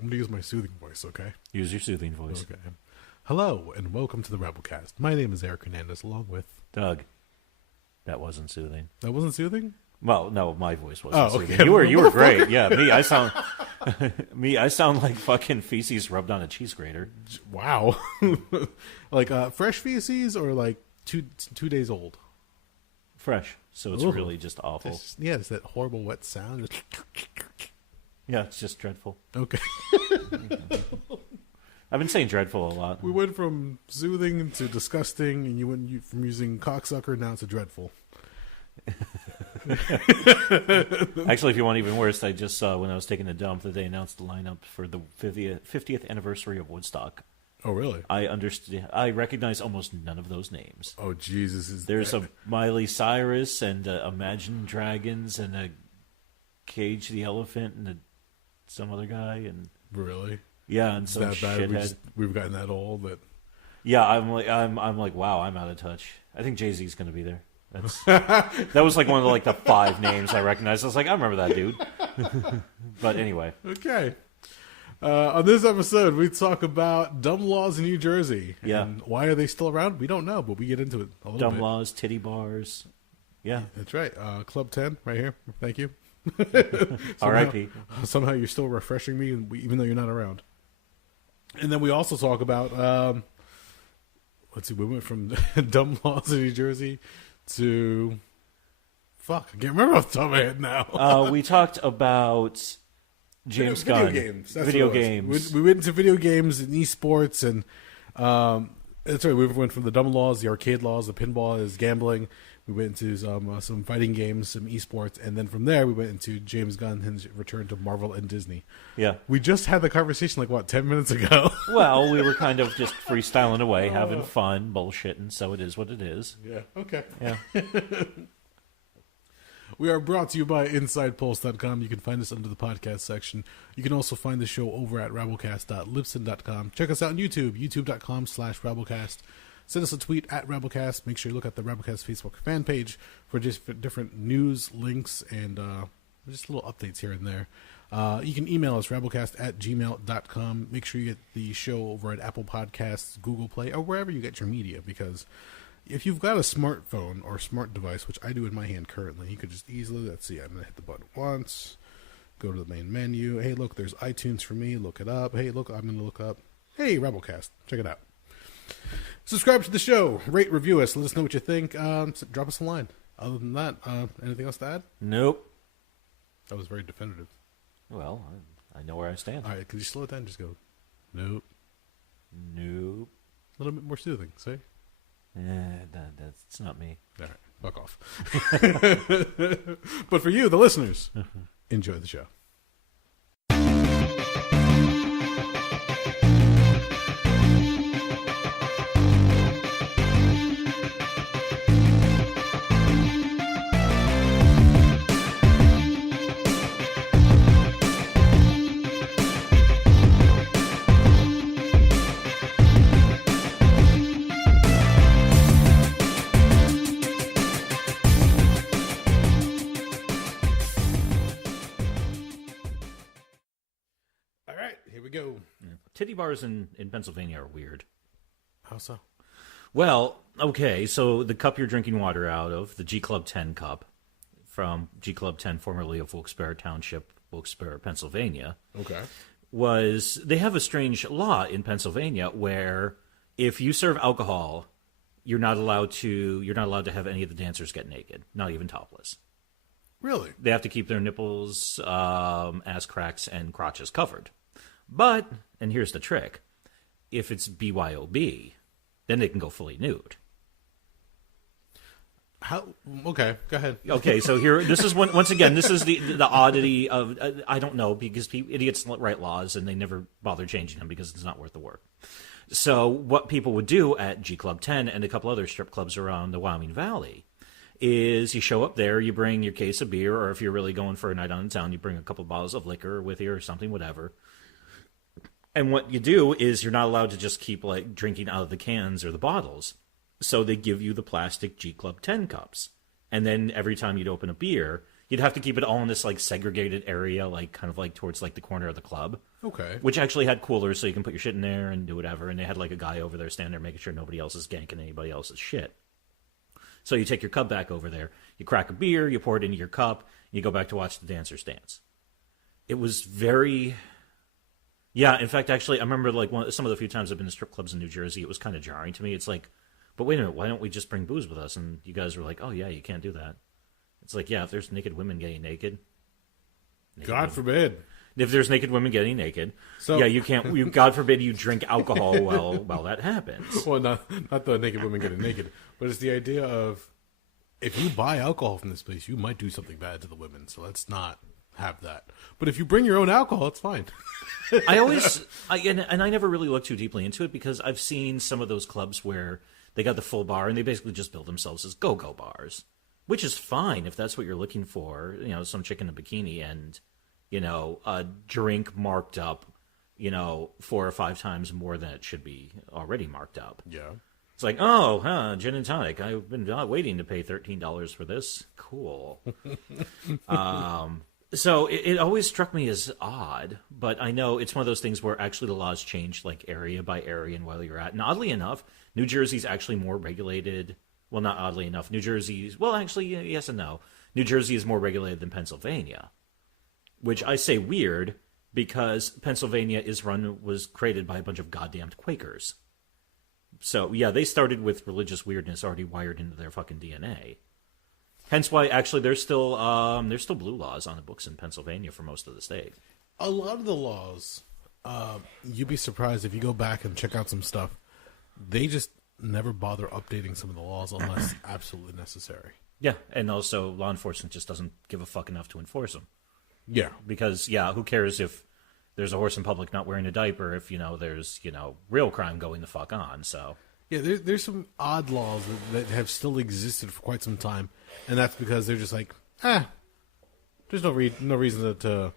I'm going to use my soothing voice, okay? Use your soothing voice. Okay. Hello, and welcome to the Rabblecast. My name is Eric Hernandez, along with... Doug. That wasn't soothing. That wasn't soothing? Well, no, my voice wasn't okay. soothing. You were great. Yeah, I sound like fucking feces rubbed on a cheese grater. Wow. Like fresh feces or like 2 days old? Fresh. So it's really just awful. It's that horrible wet sound. Yeah, it's just dreadful. Okay. I've been saying dreadful a lot. We went from soothing to disgusting, and you went from using cocksucker now to dreadful. Actually, if you want even worse, I just saw when I was taking a dump that they announced the lineup for the 50th anniversary of Woodstock. Oh, really? I recognize almost none of those names. Oh, Jesus. There's a Miley Cyrus and Imagine Dragons and a Cage the Elephant and some other guy. And really? Yeah, and some shithead. We've gotten that old that... Yeah, I'm like, wow, I'm out of touch. I think Jay-Z's going to be there. That was like one of the 5 names I recognized. I was like, I remember that dude. But anyway. Okay. On this episode, we talk about dumb laws in New Jersey. Yeah. And why are they still around? We don't know, but we get into it a little bit. Dumb laws, titty bars. Yeah. That's right. Club 10 right here. Thank you. R.I.P. Somehow you're still refreshing me, even though you're not around. And then we also talk about, let's see, we went from dumb laws in New Jersey to... Fuck, I can't remember off the top of my head now. We talked about... James Gunn. Video games. Video games. We went into video games and esports, and that's right. We went from the dumb laws, the arcade laws, the pinball is gambling. We went into some fighting games, some esports, and then from there we went into James Gunn and his return to Marvel and Disney. Yeah. We just had the conversation 10 minutes ago. Well, we were kind of just freestyling away, having fun, bullshitting, so it is what it is. Yeah, okay. Yeah. We are brought to you by InsidePulse.com. You can find us under the podcast section. You can also find the show over at Rabblecast.libsyn.com. Check us out on YouTube, youtube.com/Rabblecast. Send us a tweet at Rabblecast. Make sure you look at the Rabblecast Facebook fan page for just different news, links, and just little updates here and there. You can email us, Rabblecast@gmail.com. Make sure you get the show over at Apple Podcasts, Google Play, or wherever you get your media, because... if you've got a smartphone or smart device, which I do in my hand currently, you could just easily, let's see, I'm going to hit the button once, go to the main menu. Hey, look, there's iTunes for me. Look it up. Hey, look, I'm going to look up. Hey, Rabblecast. Check it out. Subscribe to the show. Rate, review us. Let us know what you think. Drop us a line. Other than that, anything else to add? Nope. That was very definitive. Well, I know where I stand. All right, could you slow it down? Just go, nope. Nope. A little bit more soothing, see? That's not me. All right, fuck off. But for you, the listeners, enjoy the show. Go. Yeah. Titty bars in Pennsylvania are weird. How so? Well, okay, so the cup you're drinking water out of, the G Club 10 cup from G Club 10, formerly of Wilkes-Barre Township, Wilkes-Barre, Pennsylvania. Okay. They have a strange law in Pennsylvania where if you serve alcohol, you're not allowed to have any of the dancers get naked, not even topless. Really? They have to keep their nipples, ass cracks, and crotches covered. But, and here's the trick, if it's BYOB, then they can go fully nude. How? Okay, go ahead. Okay, so here, this is once again, this is the oddity of, I don't know, because idiots write laws and they never bother changing them because it's not worth the work. So what people would do at G Club 10 and a couple other strip clubs around the Wyoming Valley is you show up there, you bring your case of beer, or if you're really going for a night on the town, you bring a couple bottles of liquor with you or something, whatever. And what you do is you're not allowed to just keep drinking out of the cans or the bottles. So they give you the plastic G Club 10 cups. And then every time you'd open a beer, You'd have to keep it all in this like segregated area, like kind of like towards like the corner of the club. Okay. Which actually had coolers, so you can put your shit in there and do whatever. And they had like a guy over there standing there making sure nobody else is ganking anybody else's shit. So you take your cup back over there, you crack a beer, you pour it into your cup, you go back to watch the dancers dance. It was very... Yeah, in fact, actually, I remember like some of the few times I've been to strip clubs in New Jersey, it was kind of jarring to me. It's like, but wait a minute, why don't we just bring booze with us? And you guys were like, oh yeah, you can't do that. It's like, yeah, if there's naked women getting naked God forbid. If there's naked women getting naked, so, yeah, you can't. God forbid you drink alcohol while that happens. Well, not the naked women getting naked, but it's the idea of if you buy alcohol from this place, you might do something bad to the women. So let's not have that. But if you bring your own alcohol, it's fine. I never really looked too deeply into it because I've seen some of those clubs where they got the full bar and they basically just build themselves as go-go bars, which is fine if that's what you're looking for. You know, some chick in a bikini and, you know, a drink marked up, you know, 4 or 5 times more than it should be already marked up. Yeah. It's like, oh, gin and tonic. I've been waiting to pay $13 for this. Cool. So it always struck me as odd, but I know it's one of those things where actually the laws change like area by area and where you're at. And oddly enough, New Jersey's actually more regulated. Well, not oddly enough. New Jersey's, well, actually, yes and no. New Jersey is more regulated than Pennsylvania, which I say weird because Pennsylvania was created by a bunch of goddamned Quakers. So, yeah, they started with religious weirdness already wired into their fucking DNA. Hence why, actually, there's still blue laws on the books in Pennsylvania for most of the state. A lot of the laws, you'd be surprised if you go back and check out some stuff. They just never bother updating some of the laws unless absolutely necessary. Yeah, and also law enforcement just doesn't give a fuck enough to enforce them. Yeah. Because, yeah, who cares if there's a horse in public not wearing a diaper if, you know, there's, you know, real crime going the fuck on, so... Yeah, there's some odd laws that have still existed for quite some time, and that's because they're just like, there's no reason to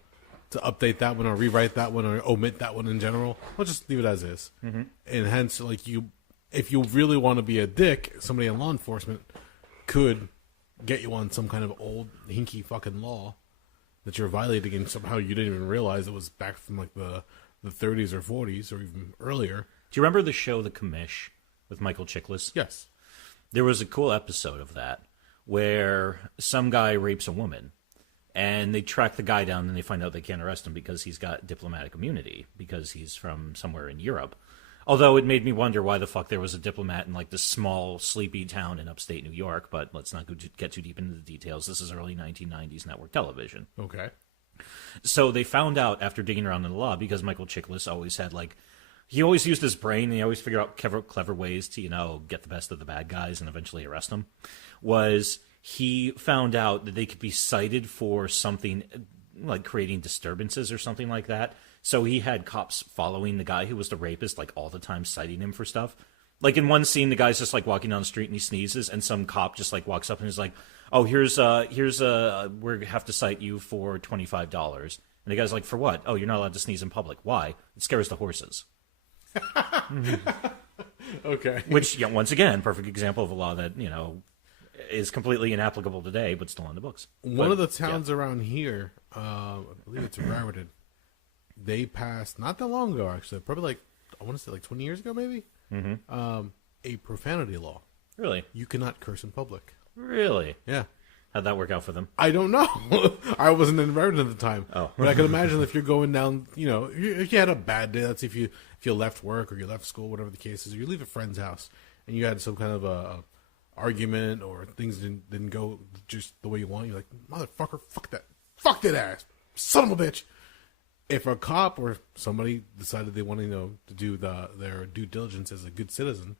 update that one or rewrite that one or omit that one in general. We'll just leave it as is. Mm-hmm. And hence, like if you really want to be a dick, somebody in law enforcement could get you on some kind of old hinky fucking law that you're violating, and somehow you didn't even realize it was back from like the 30s or 40s or even earlier. Do you remember the show The Commish? With Michael Chiklis? Yes. There was a cool episode of that where some guy rapes a woman and they track the guy down and they find out they can't arrest him because he's got diplomatic immunity because he's from somewhere in Europe. Although it made me wonder why the fuck there was a diplomat in like this small, sleepy town in upstate New York, but let's not get too deep into the details. This is early 1990s network television. Okay. So they found out after digging around in the law because Michael Chiklis always had like he always used his brain, and he always figured out clever ways to, you know, get the best of the bad guys and eventually arrest them, was he found out that they could be cited for something like creating disturbances or something like that. So he had cops following the guy who was the rapist, like, all the time, citing him for stuff. Like, in one scene, the guy's just, like, walking down the street and he sneezes, and some cop just, like, walks up and is like, oh, we have to cite you for $25. And the guy's like, for what? Oh, you're not allowed to sneeze in public. Why? It scares the horses. Okay. Which, yeah, once again, perfect example of a law that, you know, is completely inapplicable today, but still on the books. One of the towns around here, I believe it's Raritan, they passed, not that long ago, actually, probably like, I want to say like 20 years ago, maybe, a profanity law. Really? You cannot curse in public. Really? Yeah. How'd that work out for them? I don't know. I wasn't in Raritan at the time. Oh. But I can imagine if you're going down, you know, if you had a bad day, let's say if you left work or you left school, whatever the case is, or you leave a friend's house and you had some kind of a argument or things didn't go just the way you want, you're like, motherfucker, fuck that ass, son of a bitch. If a cop or somebody decided they wanted, you know, to do their due diligence as a good citizen,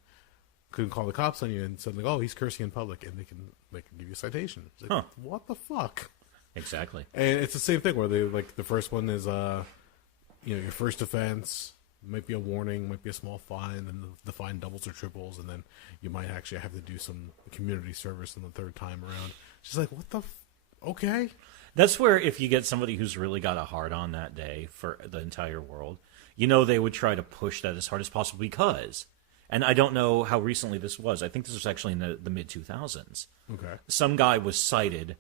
couldn't call the cops on you and said, like, oh, he's cursing in public, and they can give you a citation. It's like, what the fuck? Exactly. And it's the same thing where they, like, the first one is, you know, your first offense might be a warning, might be a small fine, then the fine doubles or triples, and then you might actually have to do some community service on the third time around. She's like, what the okay. That's where if you get somebody who's really got a hard on that day for the entire world, you know they would try to push that as hard as possible because... And I don't know how recently this was. I think this was actually in the mid-2000s. Okay. Some guy was cited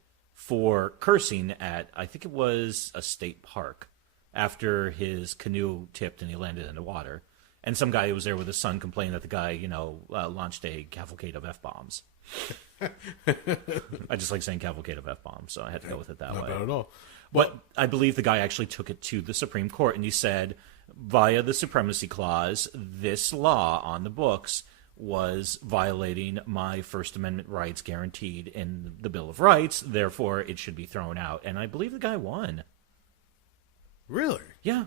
for cursing at, I think it was a state park, after his canoe tipped and he landed in the water. And some guy who was there with his son complained that the guy, launched a cavalcade of F-bombs. I just like saying cavalcade of F-bombs, so I had to go with it that way. Not bad at all. But I believe the guy actually took it to the Supreme Court, and he said, via the Supremacy Clause, this law on the books was violating my First Amendment rights guaranteed in the Bill of Rights, therefore it should be thrown out. And I believe the guy won. Really? Yeah.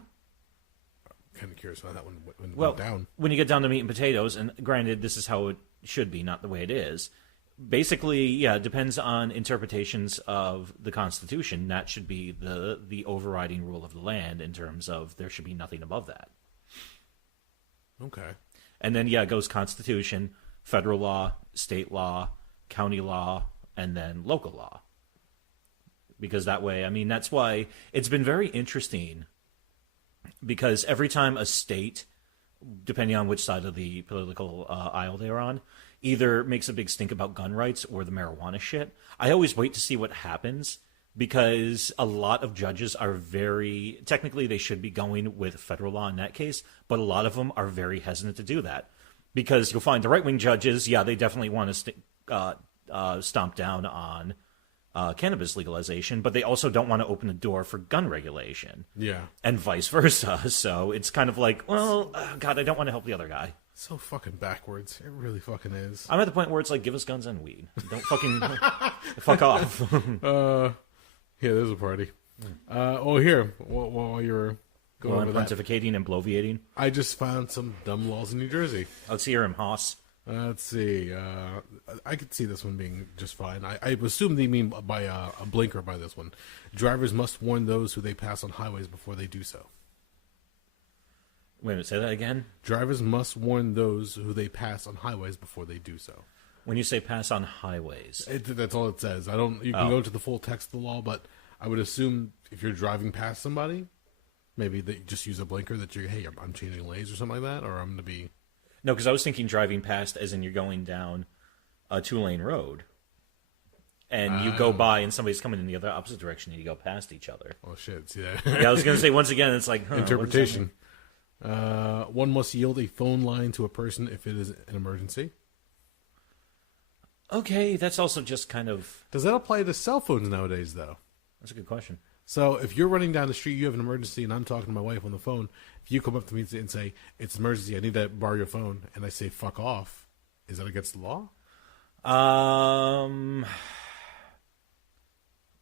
Kind of curious how that one Well, went down. when you get down to meat and potatoes, and granted, this is how it should be, not the way it is. Basically, yeah, it depends on interpretations of the Constitution. That should be the overriding rule of the land in terms of there should be nothing above that. Okay. And then, yeah, it goes Constitution, federal law, state law, county law, and then local law. Because that way, I mean, that's why it's been very interesting. Because every time a state, depending on which side of the political aisle they're on, either makes a big stink about gun rights or the marijuana shit, I always wait to see what happens, because a lot of judges are very, technically they should be going with federal law in that case, but a lot of them are very hesitant to do that. Because you'll find the right-wing judges, yeah, they definitely want to stomp down on cannabis legalization, but they also don't want to open the door for gun regulation. Yeah. And vice versa. So it's kind of like, well, God, I don't want to help the other guy. So fucking backwards. It really fucking is. I'm at the point where it's like, give us guns and weed. Don't fucking fuck off. Yeah, there's a party. Here, while you're going over pontificating and bloviating, I just found some dumb laws in New Jersey. Let's hear him, Haas. Let's see. I could see this one being just fine. I assume they mean by a blinker by this one. Drivers must warn those who they pass on highways before they do so. Wait a minute, say that again? Drivers must warn those who they pass on highways before they do so. When you say pass on highways, That's all it says. You can go to the full text of the law, but I would assume if you're driving past somebody, maybe they just use a blinker that you're, hey, I'm changing lanes or something like that, or I'm going to be... No, because I was thinking driving past as in you're going down a 2-lane road, and you go by and somebody's coming in the other opposite direction and you go past each other. Oh, shit. See that? Yeah, I was going to say, once again, it's like... Interpretation. One must yield a phone line to a person if it is an emergency. Okay, that's also just kind of... Does that apply to cell phones nowadays, though? That's a good question. So if you're running down the street, you have an emergency, and I'm talking to my wife on the phone, if you come up to me and say, it's an emergency, I need to borrow your phone, and I say, fuck off, is that against the law?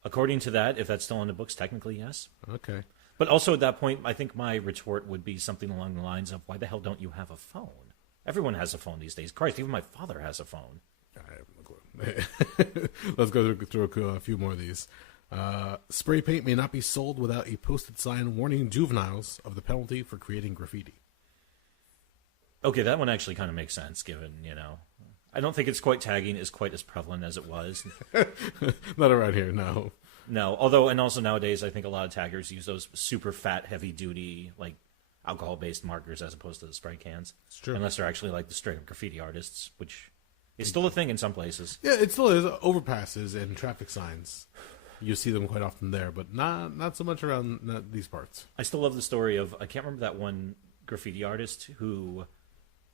According to that, if that's still in the books, technically, yes. Okay. But also at that point, I think my retort would be something along the lines of, why the hell don't you have a phone? Everyone has a phone these days. Christ, even my father has a phone. I have no clue. Let's go through a few more of these. Spray paint may not be sold without a posted sign warning juveniles of the penalty for creating graffiti. Okay, that one actually kind of makes sense, given, I don't think it's tagging is quite as prevalent as it was. Not around here, no. No, although, and also nowadays, I think a lot of taggers use those super fat, heavy-duty, alcohol-based markers as opposed to the spray cans. It's true. Unless they're actually the straight-up graffiti artists, which is still a thing in some places. Yeah, it still is. Overpasses and traffic signs. You see them quite often there, but not so much around these parts. I still love the story of, I can't remember that one graffiti artist who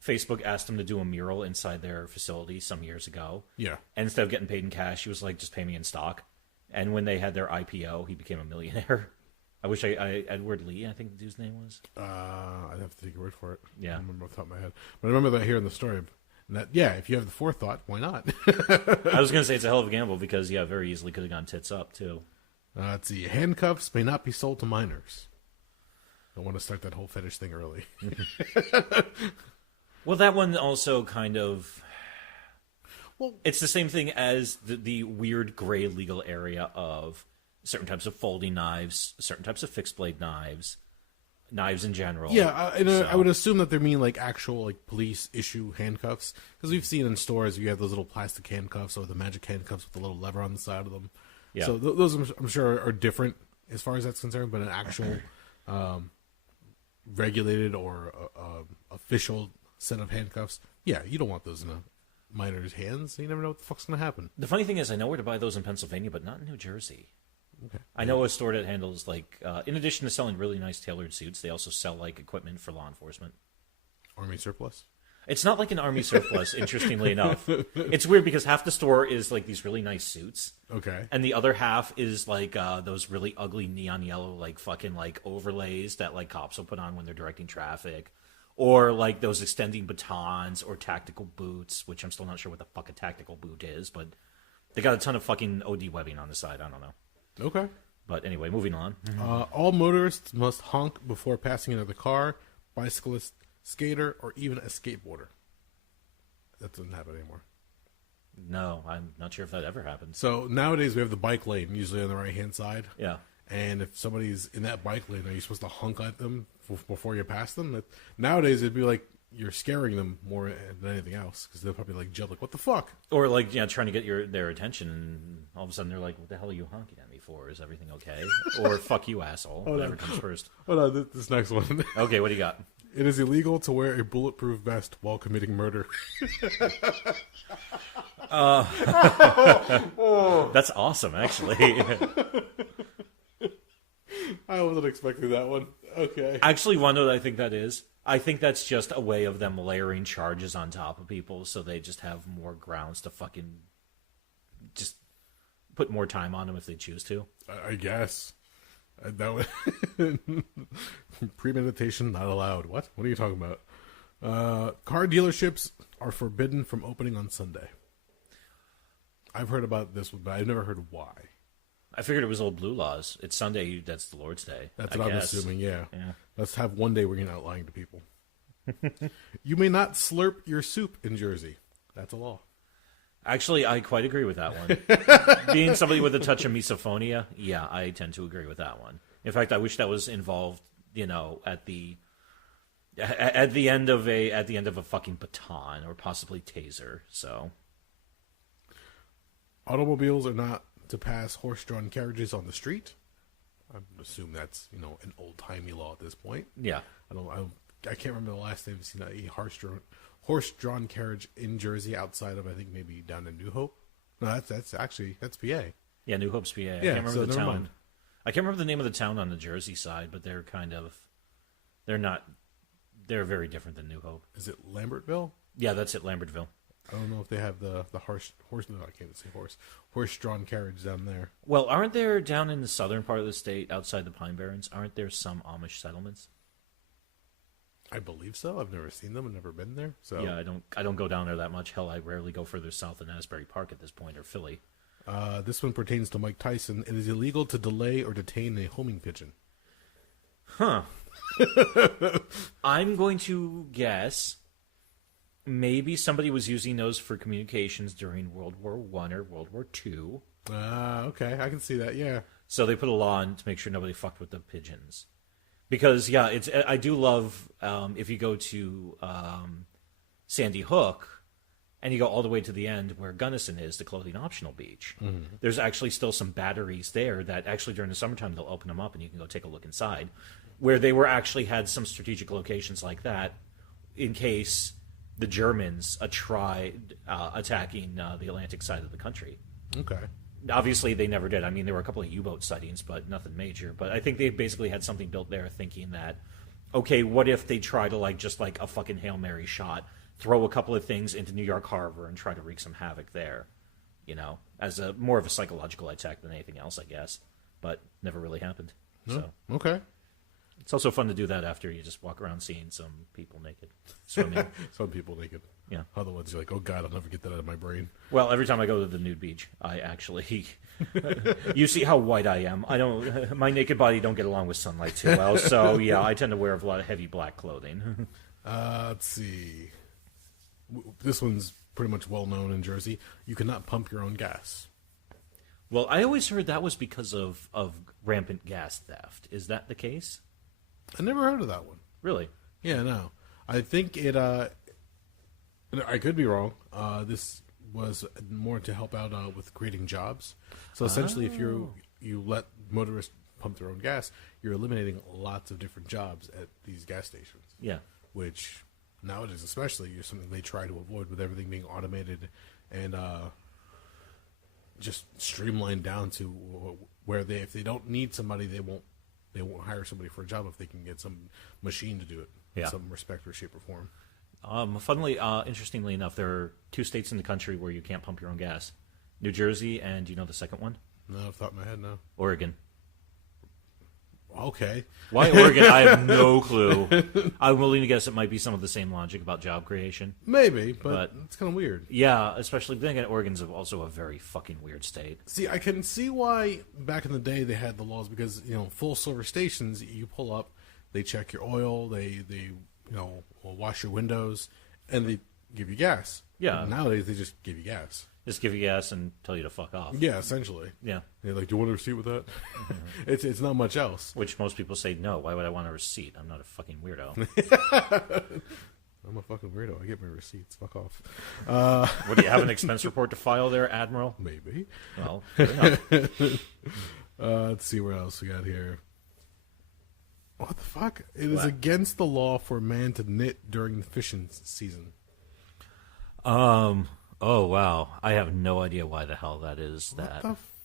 Facebook asked him to do a mural inside their facility some years ago. Yeah. And instead of getting paid in cash, he was like, just pay me in stock. And when they had their IPO, he became a millionaire. I wish Edward Lee, I think the dude's name was. I'd have to take your word for it. Yeah. I don't remember off the top of my head. But I remember that hearing the story. And that, yeah, if you have the forethought, why not? I was going to say it's a hell of a gamble because, yeah, very easily could have gone tits up, too. Let's see. Handcuffs may not be sold to minors. I want to start that whole fetish thing early. Well, that one also kind of... Well, it's the same thing as the weird gray legal area of certain types of folding knives, certain types of fixed blade knives in general. Yeah, I would assume that they mean actual police issue handcuffs, because we've seen in stores you have those little plastic handcuffs or the magic handcuffs with the little lever on the side of them. Yeah. So those I'm sure are different as far as that's concerned, but an actual regulated or official set of handcuffs, yeah, you don't want those in minors' hands. You never know what the fuck's going to happen. The funny thing is, I know where to buy those in Pennsylvania, but not in New Jersey. Okay. I know a store that handles, like, in addition to selling really nice tailored suits, they also sell, like, equipment for law enforcement. Army surplus? It's not like an army surplus, interestingly enough. It's weird because half the store is, like, these really nice suits. Okay. And the other half is, like, those really ugly neon yellow, like, fucking, like, overlays that, like, cops will put on when they're directing traffic. Or, like, those extending batons or tactical boots, which I'm still not sure what the fuck a tactical boot is, but they got a ton of fucking OD webbing on the side. I don't know. Okay. But anyway, moving on. All motorists must honk before passing another car, bicyclist, skater, or even a skateboarder. That doesn't happen anymore. No, I'm not sure if that ever happened. So nowadays we have the bike lane, usually on the right-hand side. Yeah. And if somebody's in that bike lane, are you supposed to honk at them before you pass them? Nowadays it'd be like you're scaring them more than anything else because they'll probably like jump like, what the fuck? Or like, trying to get their attention, and all of a sudden they're like, what the hell are you honking at me for? Is everything okay? Or fuck you, asshole. Whatever comes first. Hold on, this next one. Okay, what do you got? It is illegal to wear a bulletproof vest while committing murder. That's awesome, actually. I wasn't expecting that one. Okay. Actually, one that I think that is. I think that's just a way of them layering charges on top of people so they just have more grounds to fucking just put more time on them if they choose to. I guess. That would premeditation not allowed. What are you talking about? Car dealerships are forbidden from opening on Sunday. I've heard about this one, but I've never heard why. I figured it was old blue laws. It's Sunday, that's the Lord's Day. That's what I'm assuming, yeah. Yeah. Let's have one day where you're not lying to people. You may not slurp your soup in Jersey. That's a law. Actually, I quite agree with that one. Being somebody with a touch of misophonia, yeah, I tend to agree with that one. In fact, I wish that was involved, at the end of a fucking baton or possibly taser. So, automobiles are not to pass horse-drawn carriages on the street. I assume that's an old-timey law at this point. Yeah, I can't remember the last time I've seen a horse-drawn carriage in Jersey outside of, I think, maybe down in New Hope. No, that's PA. Yeah, New Hope's PA. I Yeah, can't remember the town. Mind. I can't remember the name of the town on the Jersey side, but they're very different than New Hope. Is it Lambertville? Yeah, that's it, Lambertville. I don't know if they have the horse. No, I can't say horse. Horse-drawn carriage down there. Well, aren't there down in the southern part of the state, outside the Pine Barrens, aren't there some Amish settlements? I believe so. I've never seen them. I've never been there. So yeah, I don't go down there that much. Hell, I rarely go further south than Asbury Park at this point, or Philly. This one pertains to Mike Tyson. It is illegal to delay or detain a homing pigeon. Huh. I'm going to guess maybe somebody was using those for communications during World War I or World War II. Okay. I can see that, yeah. So they put a law in to make sure nobody fucked with the pigeons. Because, yeah, I do love, if you go to Sandy Hook, and you go all the way to the end where Gunnison is, the clothing optional beach, there's actually still some batteries there that actually during the summertime they'll open them up and you can go take a look inside, where they had some strategic locations like that in case the Germans tried attacking the Atlantic side of the country. Okay. Obviously, they never did. I mean, there were a couple of U-boat sightings, but nothing major. But I think they basically had something built there thinking that, okay, what if they try to, just a fucking Hail Mary shot, throw a couple of things into New York Harbor and try to wreak some havoc there, as more of a psychological attack than anything else, I guess. But never really happened. So okay. It's also fun to do that after you just walk around seeing some people naked swimming. Some people naked. Yeah. Other ones, you're like, oh, God, I'll never get that out of my brain. Well, every time I go to the nude beach, I actually... you see how white I am. My naked body don't get along with sunlight too well, so, yeah, I tend to wear a lot of heavy black clothing. Let's see. This one's pretty much well-known in Jersey. You cannot pump your own gas. Well, I always heard that was because of rampant gas theft. Is that the case? I never heard of that one. Really? Yeah, no. I think it... I could be wrong. This was more to help out with creating jobs. So essentially, if you let motorists pump their own gas, you're eliminating lots of different jobs at these gas stations. Yeah. Which nowadays, especially, is something they try to avoid with everything being automated and just streamlined down to where if they don't need somebody, they won't hire somebody for a job if they can get some machine to do it in some respect or shape or form. Interestingly enough, there are 2 states in the country where you can't pump your own gas: New Jersey, and do you know the second one? No, off the top of my head, no. Oregon. Okay. Why Oregon? I have no clue. I'm willing to guess it might be some of the same logic about job creation. Maybe, but it's kind of weird. Yeah, especially then again, Oregon's also a very fucking weird state. See, I can see why back in the day they had the laws because, full service stations, you pull up, they check your oil, they will wash your windows, and they give you gas. Yeah. And nowadays they just give you gas. Just give you gas and tell you to fuck off. Yeah, essentially. Yeah. They're like, do you want a receipt with that? Mm-hmm. It's not much else. Which most people say, no, why would I want a receipt? I'm not a fucking weirdo. I'm a fucking weirdo. I get my receipts. Fuck off. What, do you have an expense report to file there, Admiral? Maybe. Well, let's see what else we got here. What the fuck? It is against the law for a man to knit during the fishing season. Oh, wow. I have no idea why the hell that is.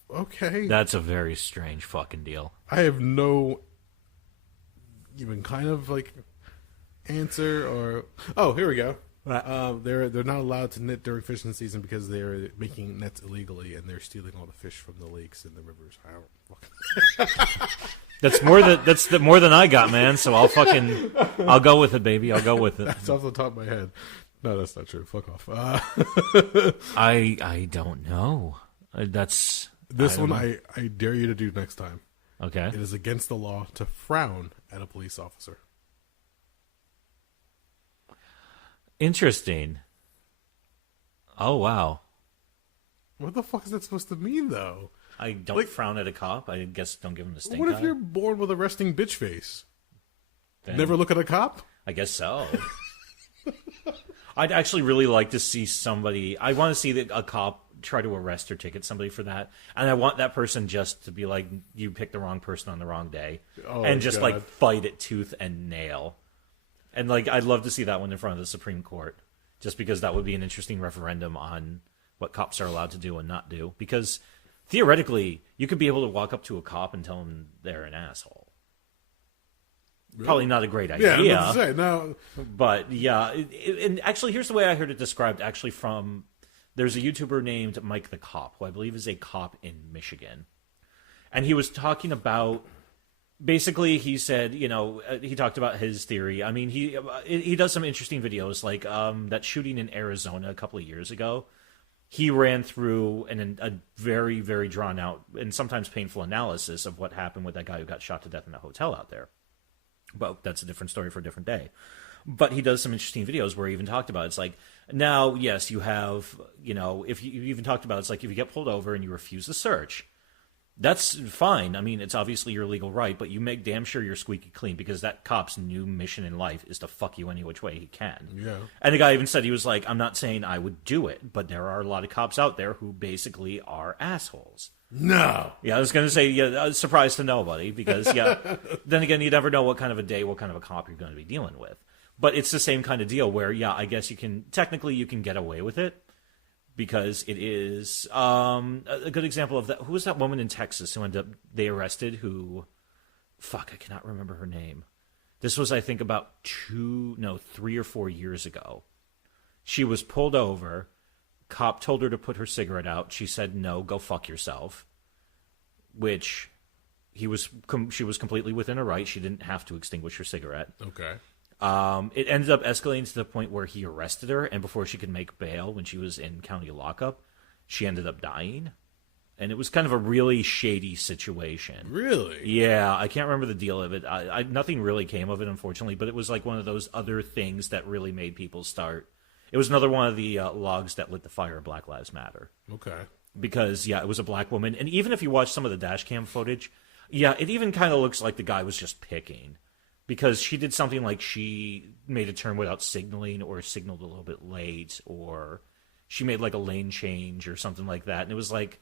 Okay. That's a very strange fucking deal. I have no even kind of answer or... Oh, here we go. They're not allowed to knit during fishing season because they're making nets illegally and they're stealing all the fish from the lakes and the rivers. I don't fucking... That's more than I got, man. So I'll go with it, baby. I'll go with it. That's off the top of my head. No, that's not true. Fuck off. I don't know. This one I dare you to do next time. Okay. It is against the law to frown at a police officer. Interesting. Oh, wow. What the fuck is that supposed to mean, though? I don't frown at a cop. I guess don't give him the stink eye. What if you're born with a resting bitch face? Then, never look at a cop? I guess so. I'd actually really like to see somebody... I want to see a cop try to arrest or ticket somebody for that. And I want that person just to be like, you picked the wrong person on the wrong day. Oh, and just, God. fight it tooth and nail. And, I'd love to see that one in front of the Supreme Court. Just because that would be an interesting referendum on what cops are allowed to do and not do. Because, theoretically, you could be able to walk up to a cop and tell them they're an asshole. Really? Probably not a great idea. Yeah, I'm about to say, no. But, yeah. And actually, here's the way I heard it described, actually, from... There's a YouTuber named Mike the Cop, who I believe is a cop in Michigan. And he was talking about... Basically, he said, he talked about his theory. I mean, he does some interesting videos, like that shooting in Arizona a couple of years ago. He ran through a very, very drawn-out and sometimes painful analysis of what happened with that guy who got shot to death in a hotel out there. But that's a different story for a different day. But he does some interesting videos where he even talked about it. It's like, now, yes, you have, if you even talked about it, it's like if you get pulled over and you refuse the search, that's fine. I mean, it's obviously your legal right, but you make damn sure you're squeaky clean because that cop's new mission in life is to fuck you any which way he can. Yeah. And the guy even said, he was like, I'm not saying I would do it, but there are a lot of cops out there who basically are assholes. No. Yeah, I was going to say, yeah, surprise to nobody because, yeah, then again, you never know what kind of a day, what kind of a cop you're going to be dealing with. But it's the same kind of deal where, yeah, I guess you can get away with it. Because it is a good example of that. Who was that woman in Texas who they arrested who, I cannot remember her name. This was, I think, about 3 or 4 years ago. She was pulled over. Cop told her to put her cigarette out. She said, no, go fuck yourself. Which she was completely within her right. She didn't have to extinguish her cigarette. Okay. It ended up escalating to the point where he arrested her, and before she could make bail when she was in county lockup, she ended up dying. And it was kind of a really shady situation. Really? Yeah, I can't remember the deal of it. Nothing really came of it, unfortunately, but it was like one of those other things that really made people start. It was another one of the logs that lit the fire of Black Lives Matter. Okay. Because, yeah, it was a black woman. And even if you watch some of the dash cam footage, yeah, it even kind of looks like the guy was just picking. Because she did something like she made a turn without signaling or signaled a little bit late or she made like a lane change or something like that. And it was like,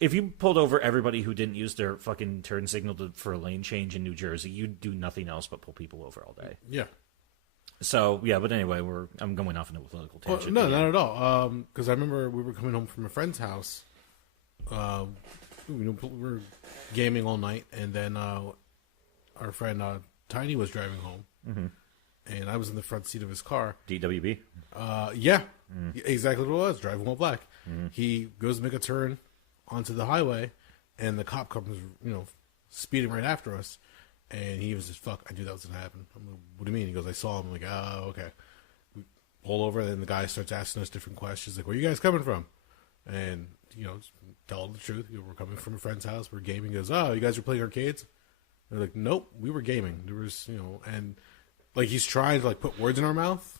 if you pulled over everybody who didn't use their fucking turn signal for a lane change in New Jersey, you'd do nothing else but pull people over all day. Yeah. So yeah, but anyway, I'm going off into a political tangent. No, not at all. Because I remember we were coming home from a friend's house. We were gaming all night, and then our friend Tiny was driving home, and I was in the front seat of his car. DWB. Yeah, exactly what it was. Driving while black. He goes to make a turn onto the highway, and the cop comes, speeding right after us. And he was just, fuck, I knew that was going to happen. I'm like, what do you mean? He goes, I saw him. I'm like, oh, okay. We pull over, and then the guy starts asking us different questions. Like, where are you guys coming from? And, tell him the truth. We're coming from a friend's house. We're gaming. He goes, oh, you guys are playing arcades? And they're like, nope, we were gaming. There was, and, like, he's trying to, like, put words in our mouth.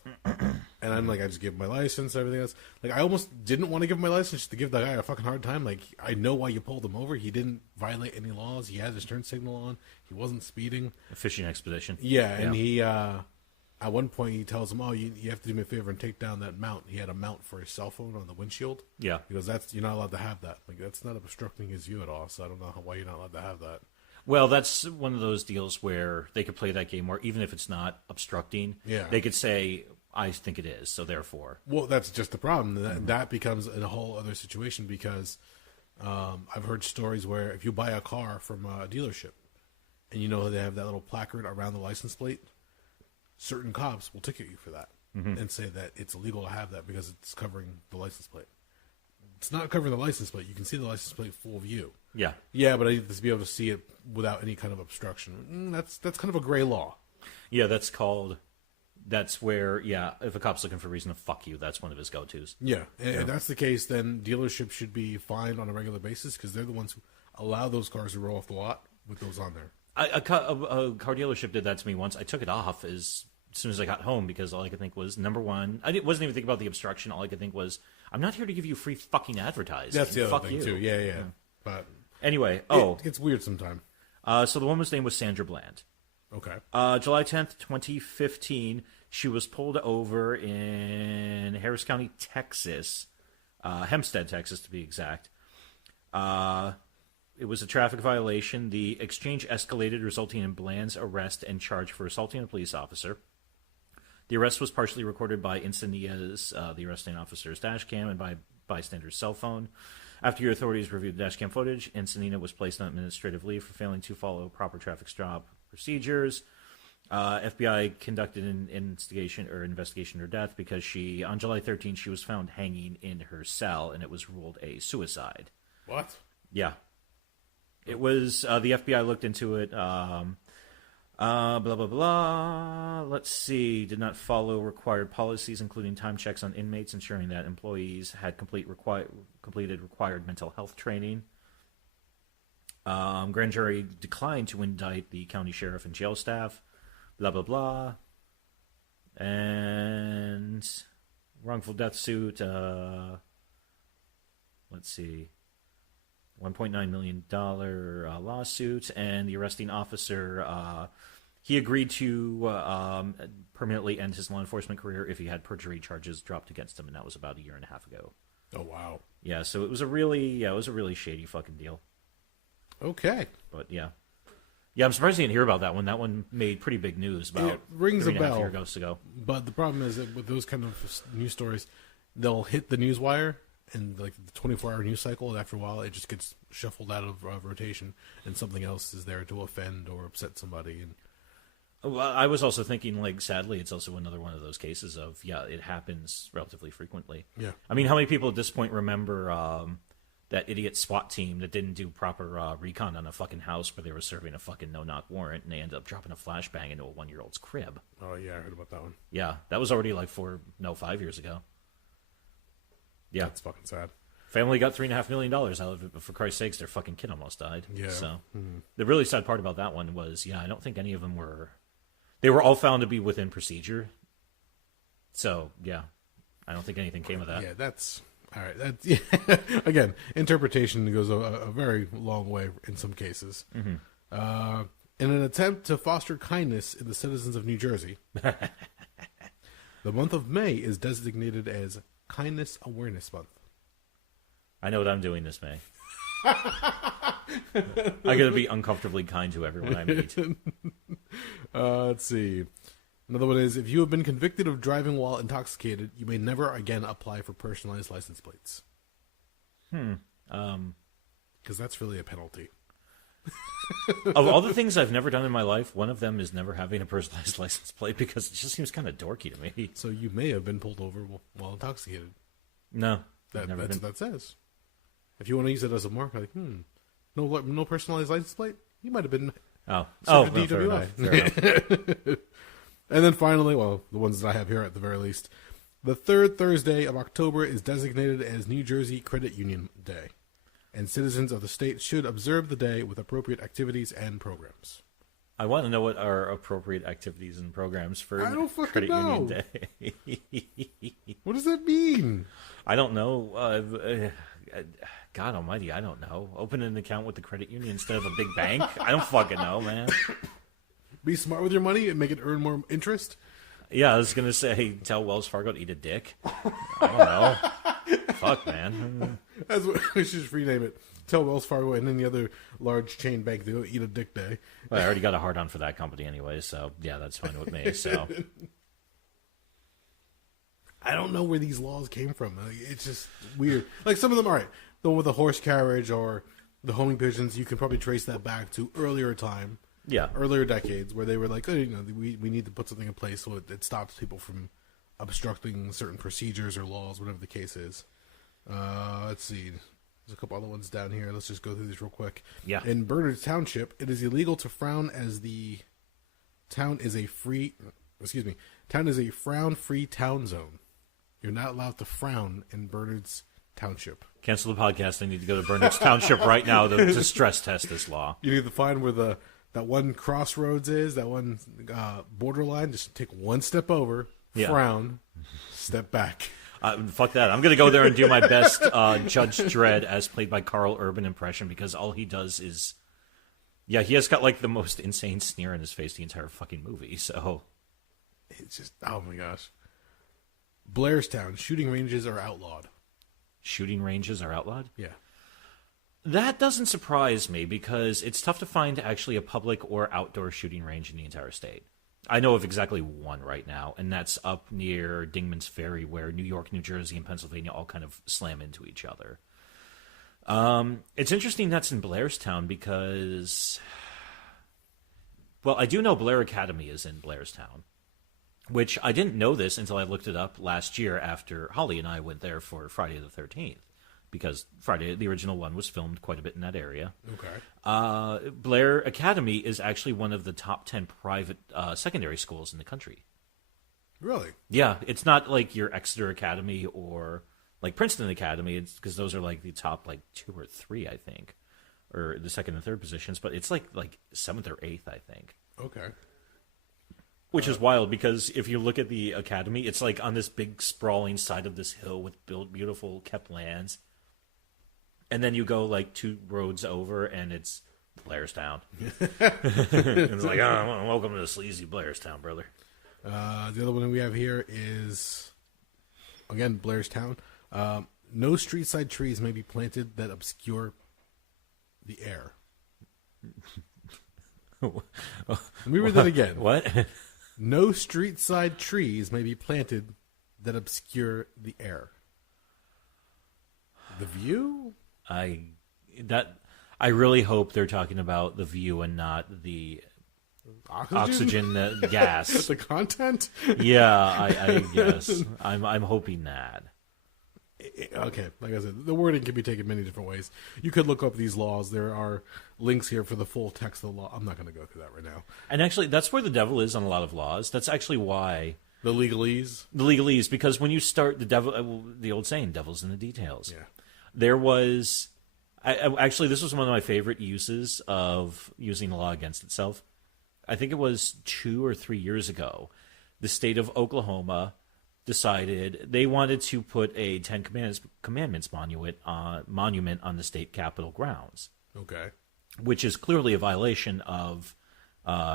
And I'm like, I just gave him my license, everything else. Like, I almost didn't want to give him my license just to give the guy a fucking hard time. Like, I know why you pulled him over. He didn't violate any laws. He had his turn signal on. He wasn't speeding. A fishing expedition. Yeah, and he, at one point, he tells him, oh, you have to do me a favor and take down that mount. He had a mount for his cell phone on the windshield. Yeah. He goes, you're not allowed to have that. Like, that's not obstructing his view at all, so I don't know why you're not allowed to have that. Well, that's one of those deals where they could play that game where even if it's not obstructing, they could say, I think it is, so therefore. Well, that's just the problem. That becomes a whole other situation because I've heard stories where if you buy a car from a dealership and they have that little placard around the license plate, certain cops will ticket you for that and say that it's illegal to have that because it's covering the license plate. It's not covering the license plate. You can see the license plate full view. Yeah. Yeah, but I need to be able to see it without any kind of obstruction. That's kind of a gray law. Yeah, that's where, if a cop's looking for a reason to fuck you, that's one of his go-tos. Yeah, and if that's the case, then dealerships should be fined on a regular basis because they're the ones who allow those cars to roll off the lot with those on there. A car dealership did that to me once. I took it off as soon as I got home because all I could think was, number one, wasn't even thinking about the obstruction. All I could think was, I'm not here to give you free fucking advertising. That's the other fuck thing, you. too. Yeah. But anyway, it's weird sometimes. So the woman's name was Sandra Bland. Okay. July 10th, 2015, she was pulled over in Harris County, Texas, Hempstead, Texas, to be exact. It was a traffic violation. The exchange escalated, resulting in Bland's arrest and charge for assaulting a police officer. The arrest was partially recorded by Encinia's, the arresting officer's dash cam, and by bystander's cell phone. After your authorities reviewed the dash cam footage, Encina was placed on administrative leave for failing to follow proper traffic stop procedures. FBI conducted an investigation of her death because on July 13th, she was found hanging in her cell, and it was ruled a suicide. What? Yeah. It was, the FBI looked into it, blah, blah, blah. Let's see. Did not follow required policies, including time checks on inmates, ensuring that employees had completed required mental health training. Grand jury declined to indict the county sheriff and jail staff. Blah, blah, blah. And wrongful death suit. Let's see. $1.9 million lawsuit, and the arresting officer, he agreed to permanently end his law enforcement career if he had perjury charges dropped against him, and that was about a year and a half ago. Oh, wow. Yeah, so it was a really shady fucking deal. Okay. But yeah, I'm surprised you didn't hear about that one. That one made pretty big news about it rings a bell years ago. But the problem is that with those kind of news stories, they'll hit the news wire and like the 24-hour news cycle, and after a while, it just gets shuffled out of rotation, and something else is there to offend or upset somebody. And well, I was also thinking, like, sadly, it's also another one of those cases of, it happens relatively frequently. Yeah. I mean, how many people at this point remember that idiot SWAT team that didn't do proper recon on a fucking house where they were serving a fucking no-knock warrant, and they ended up dropping a flashbang into a 1-year-old's crib? Oh, yeah, I heard about that one. Yeah, that was already like 5 years ago. Yeah. That's fucking sad. Family got $3.5 million out of it, but for Christ's sakes, their fucking kid almost died. Yeah. So the really sad part about that one was, I don't think any of them were. They were all found to be within procedure. So I don't think anything came of that. Yeah, that's all right. That's again, interpretation goes a very long way in some cases. Mm-hmm. In an attempt to foster kindness in the citizens of New Jersey, the month of May is designated as Kindness Awareness Month. I know what I'm doing this May. I gotta be uncomfortably kind to everyone I meet. Let's see. Another one is, if you have been convicted of driving while intoxicated, you may never again apply for personalized license plates. Because that's really a penalty. Of all the things I've never done in my life, one of them is never having a personalized license plate because it just seems kind of dorky to me. So you may have been pulled over while intoxicated. No, that's what that says. If you want to use it as a mark, like, no personalized license plate, you might have been. DWI. And then finally, well, the ones that I have here at the very least, the third Thursday of October is designated as New Jersey Credit Union Day, and citizens of the state should observe the day with appropriate activities and programs. I want to know what are appropriate activities and programs for Credit Union Day. What does that mean? I don't know. God almighty, I don't know. Open an account with the credit union instead of a big bank? I don't fucking know, man. Be smart with your money and make it earn more interest? Yeah, I was going to say, tell Wells Fargo to eat a dick. I don't know. Fuck, man. That's what we should just rename it. Tell Wells Fargo and any other large chain bank to eat a dick day. Well, I already got a hard-on for that company anyway, so yeah, that's fine with me. So I don't know where these laws came from. It's just weird. Like some of them, all right, the one with the horse carriage or the homing pigeons, you can probably trace that back to earlier time. Yeah. Earlier decades where they were like, we need to put something in place so it stops people from obstructing certain procedures or laws, whatever the case is. Let's see. There's a couple other ones down here. Let's just go through these real quick. Yeah. In Bernards Township, it is illegal to frown as the town is a frown-free town zone. You're not allowed to frown in Bernards Township. Cancel the podcast. I need to go to Bernards Township right now to stress test this law. You need to find where that one crossroads is, that one borderline. Just take one step over, frown, step back. Fuck that. I'm going to go there and do my best Judge Dredd as played by Carl Urban impression because all he does is... Yeah, he has got like the most insane sneer in his face the entire fucking movie, so... It's just... Oh my gosh. Blairstown, shooting ranges are outlawed. Shooting ranges are outlawed? Yeah. That doesn't surprise me because it's tough to find actually a public or outdoor shooting range in the entire state. I know of exactly one right now, and that's up near Dingman's Ferry where New York, New Jersey, and Pennsylvania all kind of slam into each other. It's interesting that's in Blairstown because... Well, I do know Blair Academy is in Blairstown, which I didn't know this until I looked it up last year after Holly and I went there for Friday the 13th. Because Friday, the original one, was filmed quite a bit in that area. Okay. Blair Academy is actually one of the top 10 private secondary schools in the country. Really? Yeah, it's not like your Exeter Academy or like Princeton Academy, because those are like the top like 2 or 3, I think, or the second and third positions. But it's like 7th or 8th, I think. Okay. Which is wild because if you look at the academy, it's like on this big sprawling side of this hill with beautiful kept lands. And then you go like 2 roads over, and it's Blairstown. It's like, welcome to the sleazy Blairstown, brother. The other one we have here is, again, Blairstown. No street side trees may be planted that obscure the air. Let me read that again. What? No street side trees may be planted that obscure the air. The view? I really hope they're talking about the view and not the oxygen gas. The content? Yeah, I guess. I'm hoping that. Okay, like I said, the wording can be taken many different ways. You could look up these laws. There are links here for the full text of the law. I'm not going to go through that right now. And actually, that's where the devil is on a lot of laws. That's actually why... The legalese? The legalese, because when you start the old saying, devil's in the details. Yeah. There was... Actually, this was one of my favorite uses of using the law against itself. I think it was 2 or 3 years ago. The state of Oklahoma decided they wanted to put a Ten Commandments monument on the state capitol grounds. Okay. Which is clearly a violation of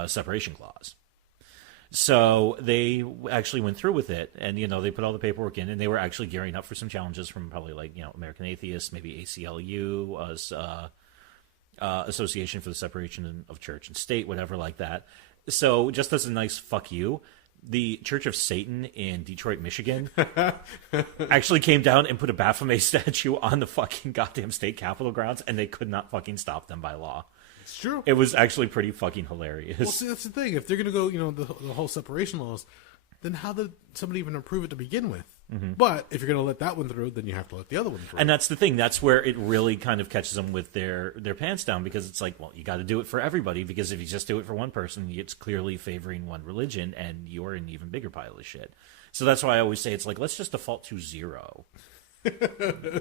separation clause. So they actually went through with it, and they put all the paperwork in, and they were actually gearing up for some challenges from probably American Atheists, maybe ACLU, Association for the Separation of Church and State, whatever like that. So just as a nice fuck you, the Church of Satan in Detroit, Michigan, actually came down and put a Baphomet statue on the fucking goddamn state capitol grounds, and they could not fucking stop them by law. It's true. It was actually pretty fucking hilarious. Well, see, that's the thing. If they're going to go, the whole separation laws, then how did somebody even approve it to begin with? Mm-hmm. But if you're going to let that one through, then you have to let the other one through. And that's the thing. That's where it really kind of catches them with their pants down, because it's like, well, you got to do it for everybody, because if you just do it for one person, it's clearly favoring one religion, and you're an even bigger pile of shit. So that's why I always say it's like, let's just default to 0.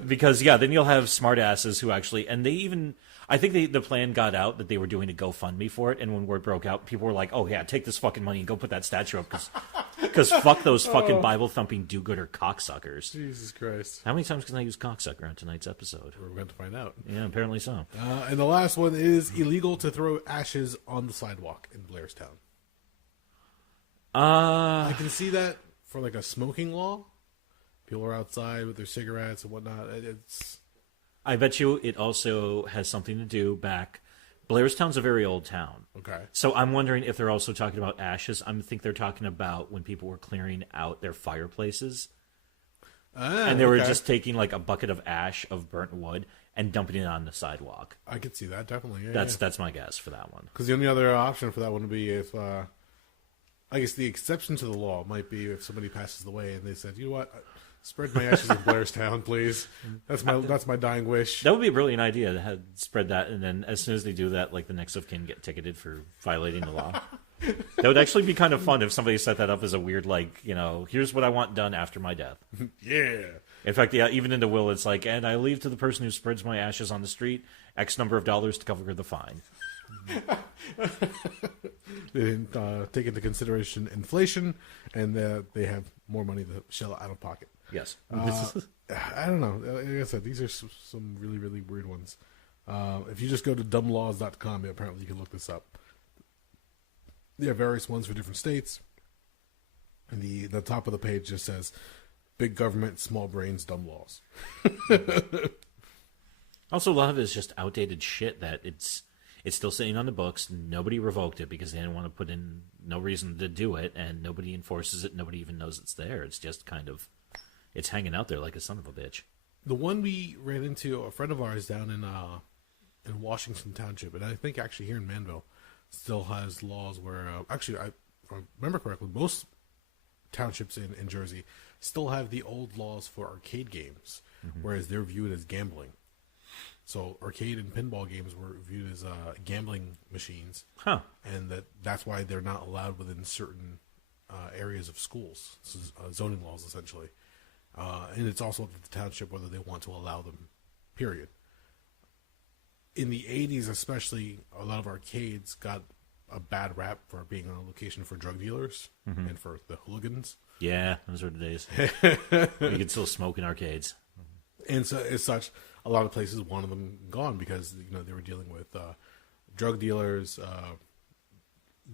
Because, yeah, then you'll have smartasses who actually, and they even, I think the plan got out that they were doing a GoFundMe for it, and when word broke out, people were like, oh, yeah, take this fucking money and go put that statue up, because fuck those fucking Bible-thumping do-gooder cocksuckers. Jesus Christ. How many times can I use cocksucker on tonight's episode? We're going to find out. Yeah, apparently so. And the last one is illegal to throw ashes on the sidewalk in Blairstown. I can see that for like a smoking law. People are outside with their cigarettes and whatnot. I bet you it also has something to do back. Blairstown's a very old town. Okay. So I'm wondering if they're also talking about ashes. I think they're talking about when people were clearing out their fireplaces. And they were just taking like a bucket of ash of burnt wood and dumping it on the sidewalk. I could see that, definitely. Yeah, that's my guess for that one. Because the only other option for that one would be if, I guess the exception to the law might be if somebody passes away and they said, you know what, spread my ashes in Blairstown, please. That's my dying wish. That would be a brilliant idea to have spread that, and then as soon as they do that, like the next of kin get ticketed for violating the law. That would actually be kind of fun if somebody set that up as a weird, like, here's what I want done after my death. Yeah. In fact, yeah, even in the will, it's like, and I leave to the person who spreads my ashes on the street X number of dollars to cover the fine. They didn't take into consideration inflation, and they have more money to shell out of pocket. Yes. I don't know. Like I said, these are some really, really weird ones. If you just go to dumblaws.com, apparently you can look this up. There are various ones for different states. And the top of the page just says, big government, small brains, dumb laws. Also, a lot of it is just outdated shit that it's still sitting on the books. Nobody revoked it because they didn't want to put in no reason to do it, and nobody enforces it. Nobody even knows it's there. It's just kind of, it's hanging out there like a son of a bitch. The one we ran into, a friend of ours down in Washington Township, and I think actually here in Manville, still has laws where, actually, if I remember correctly, most townships in Jersey still have the old laws for arcade games, whereas they're viewed as gambling. So arcade and pinball games were viewed as gambling machines, and that's why they're not allowed within certain areas of schools. This is zoning laws, essentially. And it's also up to the township whether they want to allow them, period. In the 80s especially, a lot of arcades got a bad rap for being a location for drug dealers and for the hooligans. Yeah, those were the days. You could still smoke in arcades. And so, as such, a lot of places wanted them gone because they were dealing with drug dealers,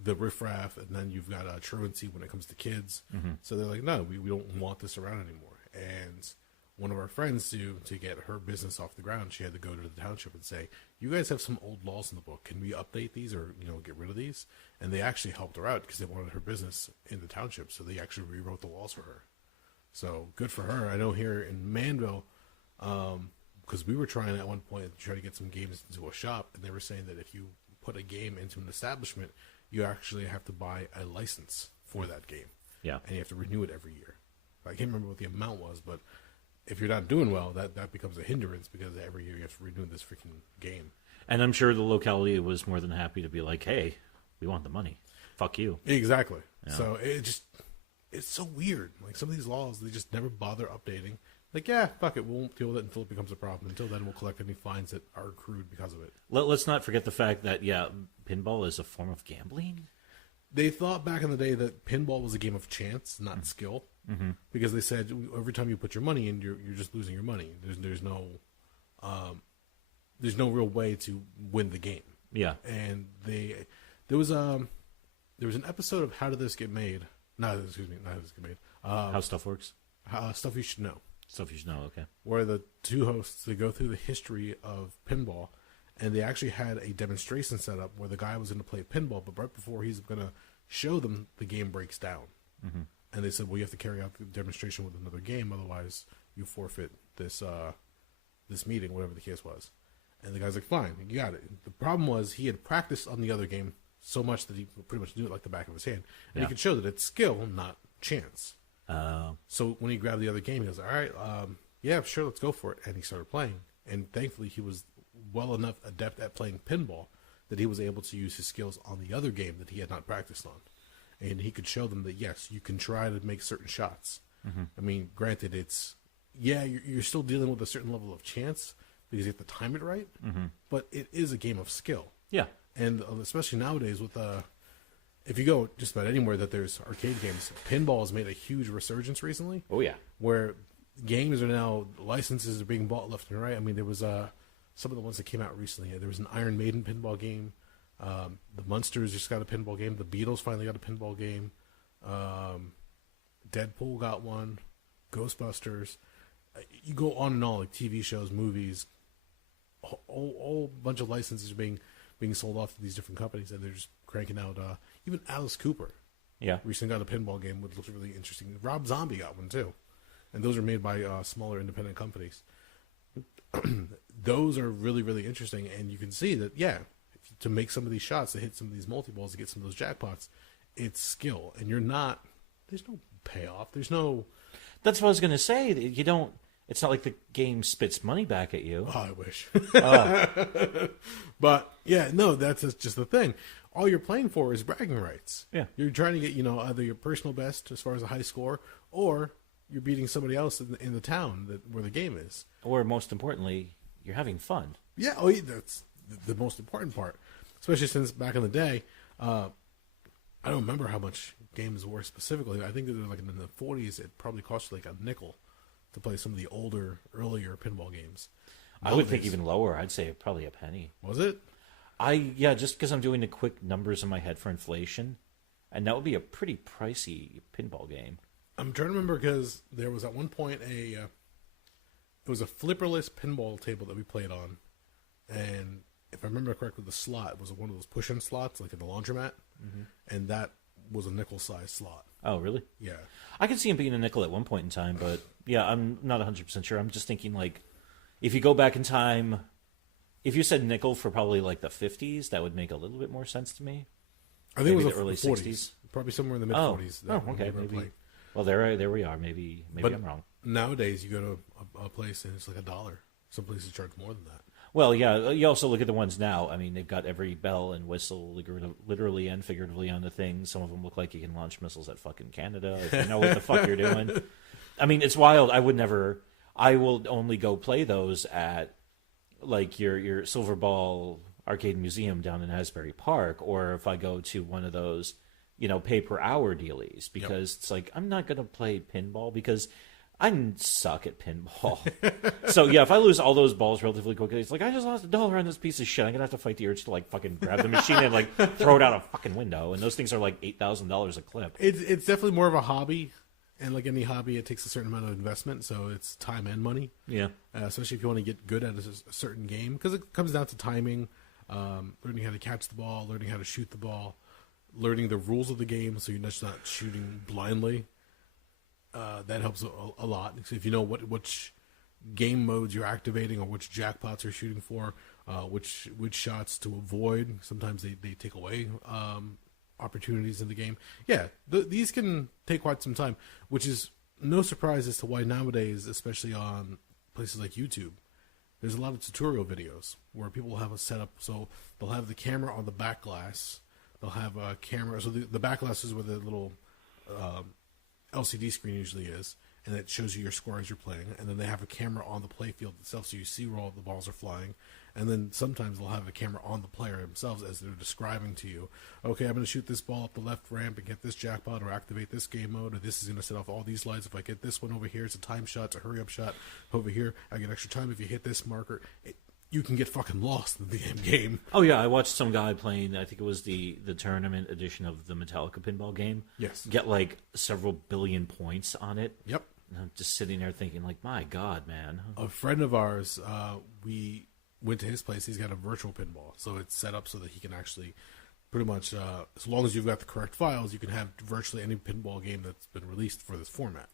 the riffraff, and then you've got truancy when it comes to kids. So they're like, no, we don't want this around anymore. And one of our friends, to get her business off the ground, she had to go to the township and say, you guys have some old laws in the book. Can we update these or get rid of these? And they actually helped her out because they wanted her business in the township. So they actually rewrote the laws for her. So good for her. I know here in Manville, because we were trying at one point to try to get some games into a shop, and they were saying that if you put a game into an establishment, you actually have to buy a license for that game. Yeah. And you have to renew it every year. I can't remember what the amount was, but if you're not doing well, that becomes a hindrance because every year you have to renew this freaking game. And I'm sure the locality was more than happy to be like, hey, we want the money. Fuck you. Exactly. Yeah. So it's so weird. Like some of these laws, they just never bother updating. Like, yeah, fuck it. We won't deal with it until it becomes a problem. Until then, we'll collect any fines that are accrued because of it. Let's not forget the fact that, pinball is a form of gambling. They thought back in the day that pinball was a game of chance, not skill. Because they said every time you put your money in, you're just losing your money. There's no real way to win the game. Yeah. And there was an episode of How Did This Get Made? Not How Did This Get Made. How stuff works. Stuff You Should Know. Stuff you should know. Okay. Where the two hosts, they go through the history of pinball, and they actually had a demonstration set up where the guy was going to play pinball, but right before he's going to show them, the game breaks down. And they said, well, you have to carry out the demonstration with another game, otherwise you forfeit this meeting, whatever the case was. And the guy's like, fine, you got it. The problem was he had practiced on the other game so much that he pretty much knew it like the back of his hand. And he could show that it's skill, not chance. So when he grabbed the other game, he was like, all right, yeah, sure, let's go for it. And he started playing. And thankfully, he was well enough adept at playing pinball that he was able to use his skills on the other game that he had not practiced on. And he could show them that, yes, you can try to make certain shots. I mean, granted, you're still dealing with a certain level of chance because you have to time it right, but it is a game of skill. Yeah. And especially nowadays with if you go just about anywhere that there's arcade games, pinball has made a huge resurgence recently. Oh, yeah. Where games are now, licenses are being bought left and right. I mean, there was some of the ones that came out recently. There was an Iron Maiden pinball game. The Munsters just got a pinball game. The Beatles finally got a pinball game. Deadpool got one. Ghostbusters. You go on and on, like TV shows, movies. Whole bunch of licenses being sold off to these different companies, and they're just cranking out. Even Alice Cooper, recently got a pinball game, which looks really interesting. Rob Zombie got one too, and those are made by smaller independent companies. Those are really, really interesting, and you can see that to make some of these shots, to hit some of these multi-balls, to get some of those jackpots, it's skill, and there's no payoff. There's no. That's what I was going to say. You don't. It's not like the game spits money back at you. Oh, I wish. But, no, that's just the thing. All you're playing for is bragging rights. Yeah. You're trying to get, either your personal best as far as a high score, or you're beating somebody else in the town where the game is. Or, most importantly, you're having fun. Yeah, that's the most important part. Especially since back in the day, I don't remember how much games were specifically. I think that like in the 40s, it probably cost you like a nickel to play some of the earlier pinball games. I would think even lower. I'd say probably a penny. Was it? Just because I'm doing the quick numbers in my head for inflation, and that would be a pretty pricey pinball game. I'm trying to remember because there was at one point it was a flipperless pinball table that we played on, and if I remember correctly, the slot was one of those push-in slots like in the laundromat, and that was a nickel-sized slot. Oh, really? Yeah. I could see him being a nickel at one point in time, but I'm not 100% sure. I'm just thinking, like, if you go back in time, if you said nickel for probably, like, the 50s, that would make a little bit more sense to me. I think maybe it was the early 40s. 60s. Probably somewhere in the mid-40s. Oh, okay. Maybe. Well, there we are. Maybe I'm wrong. Nowadays, you go to a place and it's like $1. Some places charge more than that. Well, yeah, you also look at the ones now. I mean, they've got every bell and whistle, literally and figuratively, on the thing. Some of them look like you can launch missiles at fucking Canada if you know what the fuck you're doing. I mean, it's wild. I will only go play those at, like, your Silver Ball Arcade Museum down in Asbury Park, or if I go to one of those, pay-per-hour dealies, because it's like, I'm not going to play pinball because I suck at pinball. So, if I lose all those balls relatively quickly, it's like, I just lost $1 on this piece of shit. I'm going to have to fight the urge to, like, fucking grab the machine and, like, throw it out a fucking window. And those things are, like, $8,000 a clip. It's definitely more of a hobby. And like any hobby, it takes a certain amount of investment. So it's time and money. Yeah. Especially if you want to get good at a certain game. Because it comes down to timing, learning how to catch the ball, learning how to shoot the ball, learning the rules of the game so you're just not shooting blindly. That helps a lot. So if you know which game modes you're activating or which jackpots you're shooting for, which shots to avoid. Sometimes they take away opportunities in the game. These can take quite some time, which is no surprise as to why nowadays, especially on places like YouTube, there's a lot of tutorial videos where people will have a setup. So they'll have the camera on the back glass. They'll have a camera. So the back glass is where the little LCD screen usually is, and it shows you your score as you're playing. And then they have a camera on the play field itself, so you see where all the balls are flying. And then sometimes they'll have a camera on the player themselves as they're describing to you, okay, I'm going to shoot this ball up the left ramp and get this jackpot, or activate this game mode, or this is going to set off all these lights. If I get this one over here, it's a time shot, it's a hurry-up shot. Over here, I get extra time if you hit this marker. You can get fucking lost in the game. Oh, yeah, I watched some guy playing, I think it was the tournament edition of the Metallica pinball game. Yes. Get, like, several billion points on it. Yep. And I'm just sitting there thinking, like, my God, man. A friend of ours, we went to his place. He's got a virtual pinball, so it's set up so that he can actually pretty much, as long as you've got the correct files, you can have virtually any pinball game that's been released for this format.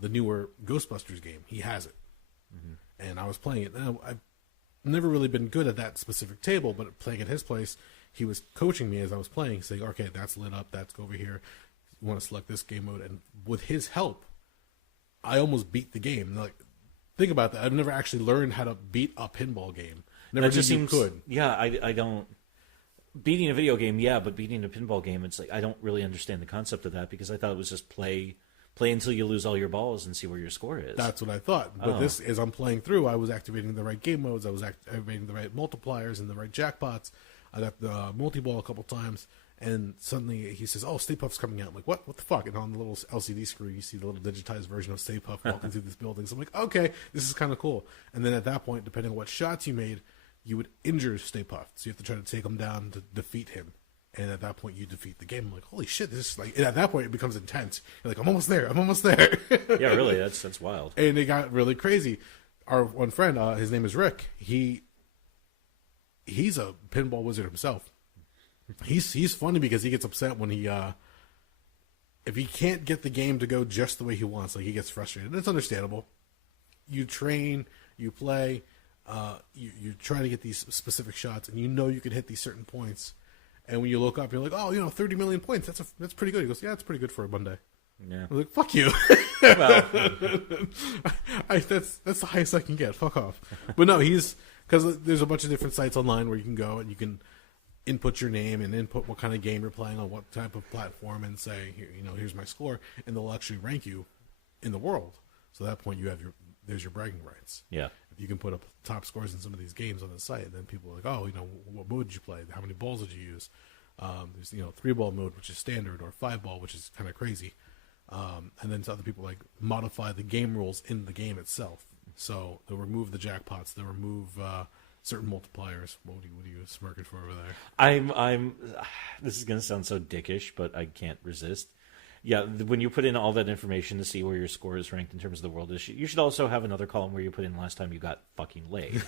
The newer Ghostbusters game, he has it. Mm-hmm. And I was playing it. Now, I've never really been good at that specific table, but playing at his place, he was coaching me as I was playing, saying, okay, that's lit up, that's over here. You want to select this game mode. And with his help, I almost beat the game. Like, think about that. I've never actually learned how to beat a pinball game. Never just seems, could. Yeah, I don't. Beating a video game, yeah, but beating a pinball game, it's like I don't really understand the concept of that because I thought it was just play until you lose all your balls and see where your score is. That's what I thought. But this, as I'm playing through, I was activating the right game modes. I was activating the right multipliers and the right jackpots. I got the multi-ball a couple times, and suddenly he says, "Oh, Stay Puft's coming out." I'm like, "What? What the fuck?" And on the little LCD screen, you see the little digitized version of Stay Puft walking through this building. So I'm like, "Okay, this is kind of cool." And then at that point, depending on what shots you made, you would injure Stay Puft. So you have to try to take him down to defeat him. And at that point, you defeat the game. I'm like, holy shit, this is like... And at that point, it becomes intense. You're like, I'm almost there. Yeah, really, that's wild. And it got really crazy. Our one friend, his name is Rick. He's a pinball wizard himself. He's funny because he gets upset when he... if he can't get the game to go just the way he wants, like he gets frustrated. And it's understandable. You train, you play, you try to get these specific shots, and you know you can hit these certain points. And when you look up, you're like, oh, 30 million points. That's pretty good. He goes, yeah, it's pretty good for a Monday. Yeah. I was like, fuck you. Well, that's the highest I can get. Fuck off. But no, because there's a bunch of different sites online where you can go and you can input your name and input what kind of game you're playing on what type of platform and say, here's my score, and they'll actually rank you in the world. So at that point, there's your bragging rights. Yeah. If you can put up top scores in some of these games on the site, then people are like, oh, what mode did you play? How many balls did you use? There's 3-ball mode, which is standard, or 5-ball, which is kind of crazy. And then other people like modify the game rules in the game itself. So they'll remove the jackpots, they'll remove certain multipliers. What are you smirking for over there? I'm. This is gonna sound so dickish, but I can't resist. Yeah, when you put in all that information to see where your score is ranked in terms of the world, you should also have another column where you put in the last time you got fucking laid.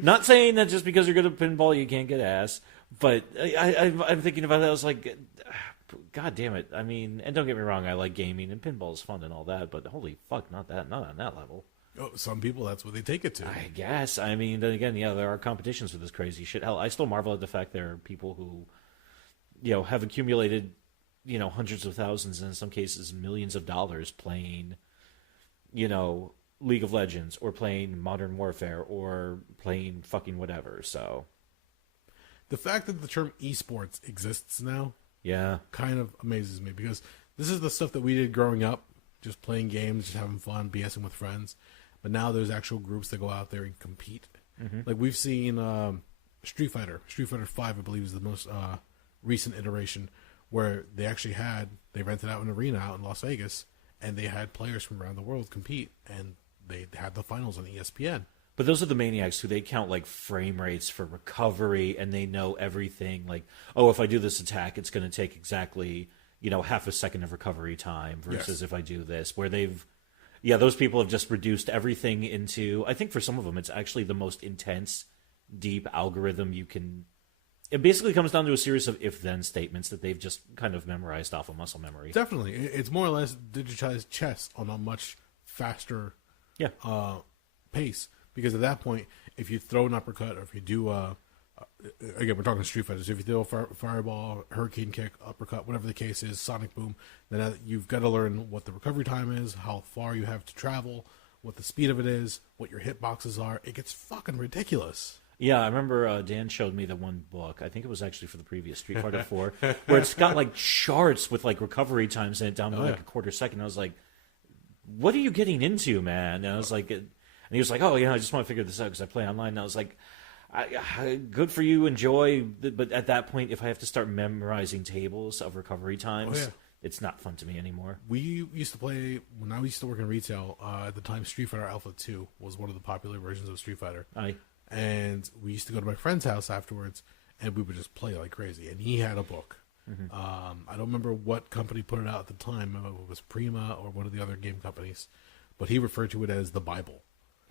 Not saying that just because you're good at pinball you can't get ass, but I'm thinking about that. I was like, God damn it. I mean, and don't get me wrong, I like gaming and pinball is fun and all that, but holy fuck, not on that level. Oh, some people, that's what they take it to. I guess. I mean, then again, yeah, there are competitions for this crazy shit. Hell, I still marvel at the fact there are people who, have accumulated hundreds of thousands, and in some cases millions of dollars playing, League of Legends or playing Modern Warfare or playing fucking whatever. So the fact that the term esports exists now, yeah, kind of amazes me because this is the stuff that we did growing up, just playing games, just having fun, BSing with friends. But now there's actual groups that go out there and compete. Mm-hmm. Like we've seen Street Fighter 5, I believe, is the most recent iteration, where they actually rented out an arena out in Las Vegas, and they had players from around the world compete, and they had the finals on ESPN. But those are the maniacs who they count like frame rates for recovery, and they know everything. Like, oh, if I do this attack, it's going to take exactly, half a second of recovery time versus if I do this, where those people have just reduced everything into, I think for some of them, it's actually the most intense, deep algorithm you can. It basically comes down to a series of if-then statements that they've just kind of memorized off of muscle memory. Definitely. It's more or less digitized chess on a much faster pace. Because at that point, if you throw an uppercut or if you do, again, we're talking Street Fighter, so if you throw a fireball, hurricane kick, uppercut, whatever the case is, sonic boom, then you've got to learn what the recovery time is, how far you have to travel, what the speed of it is, what your hitboxes are. It gets fucking ridiculous. Yeah, I remember Dan showed me the one book. I think it was actually for the previous Street Fighter 4, where it's got like charts with like recovery times in it down to like a quarter second. I was like, "What are you getting into, man?" And I was like, and he was like, "Oh, I just want to figure this out because I play online." And I was like, "Good for you, enjoy." But at that point, if I have to start memorizing tables of recovery times, it's not fun to me anymore. We used to play when I used to work in retail. At the time, Street Fighter Alpha 2 was one of the popular versions of Street Fighter. And we used to go to my friend's house afterwards, and we would just play like crazy. And he had a book. Mm-hmm. I don't remember what company put it out at the time. It was Prima or one of the other game companies. But he referred to it as the Bible.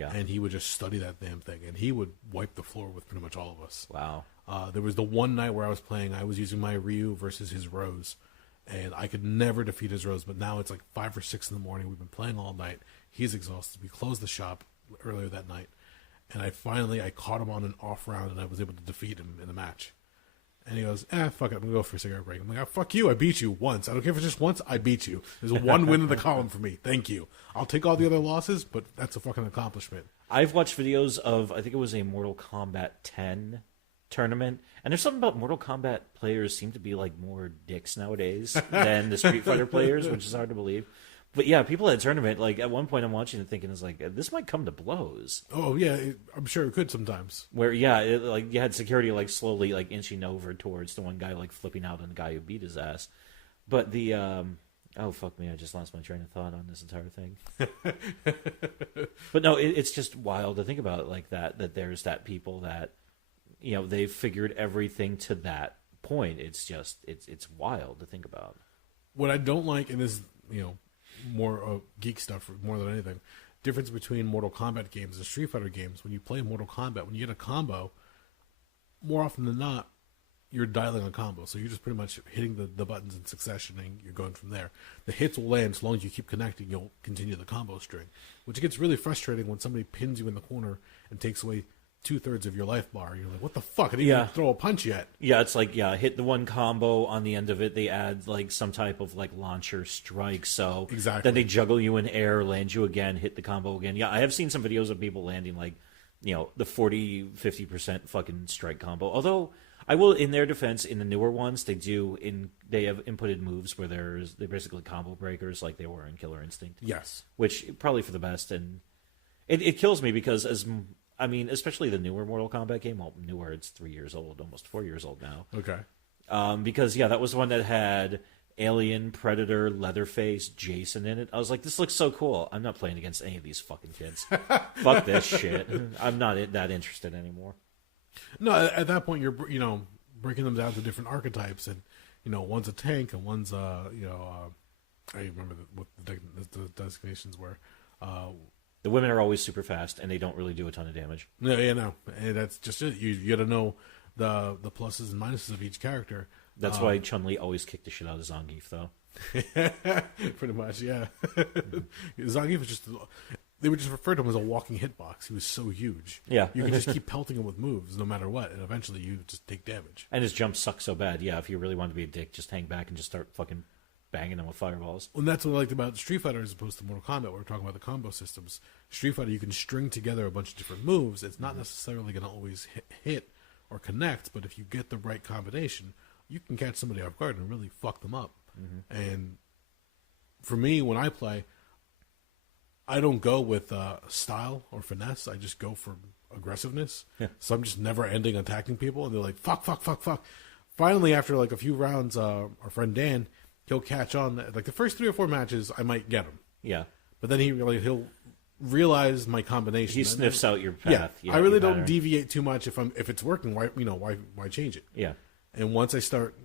Yeah. And he would just study that damn thing, and he would wipe the floor with pretty much all of us. Wow. There was the one night where I was playing, I was using my Ryu versus his Rose, and I could never defeat his Rose, but now it's like 5 or 6 in the morning. We've been playing all night. He's exhausted. We closed the shop earlier that night, and I caught him on an off round, and I was able to defeat him in the match. And he goes, fuck it, I'm going to go for a cigarette break. I'm like, fuck you, I beat you once. I don't care if it's just once, I beat you. There's one win in the column for me. Thank you. I'll take all the other losses, but that's a fucking accomplishment. I've watched videos of, I think it was a Mortal Kombat 10 tournament, and there's something about Mortal Kombat players seem to be like more dicks nowadays than the Street Fighter players, which is hard to believe. But yeah, people at a tournament, like at one point I'm watching it thinking, it's like, this might come to blows. Oh yeah, I'm sure it could sometimes. Where like you had security like slowly like inching over towards the one guy like flipping out on the guy who beat his ass. But the oh fuck me, I just lost my train of thought on this entire thing. But no, it's just wild to think about it like that. That there's that people that they've figured everything to that point. It's just it's wild to think about. What I don't like, and this more geek stuff more than anything, difference between Mortal Kombat games and Street Fighter games. When you play Mortal Kombat, when you get a combo, more often than not, you're dialing a combo. So you're just pretty much hitting the buttons in succession and you're going from there. The hits will land as long as you keep connecting, you'll continue the combo string, which gets really frustrating when somebody pins you in the corner and takes away 2/3 of your life bar. You're like, what the fuck? I didn't even throw a punch yet. Yeah, it's like, hit the one combo on the end of it. They add like some type of like launcher strike. So exactly. Then they juggle you in air, land you again, hit the combo again. Yeah, I have seen some videos of people landing like, the 40-50% fucking strike combo. Although I will, in their defense, in the newer ones, they have inputted moves where they're basically combo breakers like they were in Killer Instinct. Yes. Which probably for the best. And it kills me because especially the newer Mortal Kombat game. Well, newer, it's 3 years old, almost 4 years old now. Okay. Because, that was the one that had Alien, Predator, Leatherface, Jason in it. I was like, this looks so cool. I'm not playing against any of these fucking kids. Fuck this shit. I'm not that interested anymore. No, at that point, you're, breaking them down to different archetypes. And, one's a tank and one's, I remember what the designations were. The women are always super fast, and they don't really do a ton of damage. No, and that's just it. You got to know the pluses and minuses of each character. That's why Chun-Li always kicked the shit out of Zangief, though. Pretty much, yeah. Zangief was just... They would just refer to him as a walking hitbox. He was so huge. Yeah. You could just keep pelting him with moves no matter what, and eventually you just take damage. And his jumps suck so bad. Yeah, if you really want to be a dick, just hang back and just start fucking banging them with fireballs. And that's what I liked about Street Fighter as opposed to Mortal Kombat. We're talking about the combo systems. Street Fighter, you can string together a bunch of different moves. It's not necessarily going to always hit or connect, but if you get the right combination, you can catch somebody off guard and really fuck them up. Mm-hmm. And for me, when I play, I don't go with style or finesse. I just go for aggressiveness. Yeah. So I'm just never ending attacking people, and they're like, fuck. Finally, after like a few rounds, our friend Dan, he'll catch on. Like the first 3 or 4 matches, I might get him. Yeah. But then he'll realize my combination. He sniffs out your path. Yeah, I really don't deviate too much if it's working. Why change it? Yeah. And once I start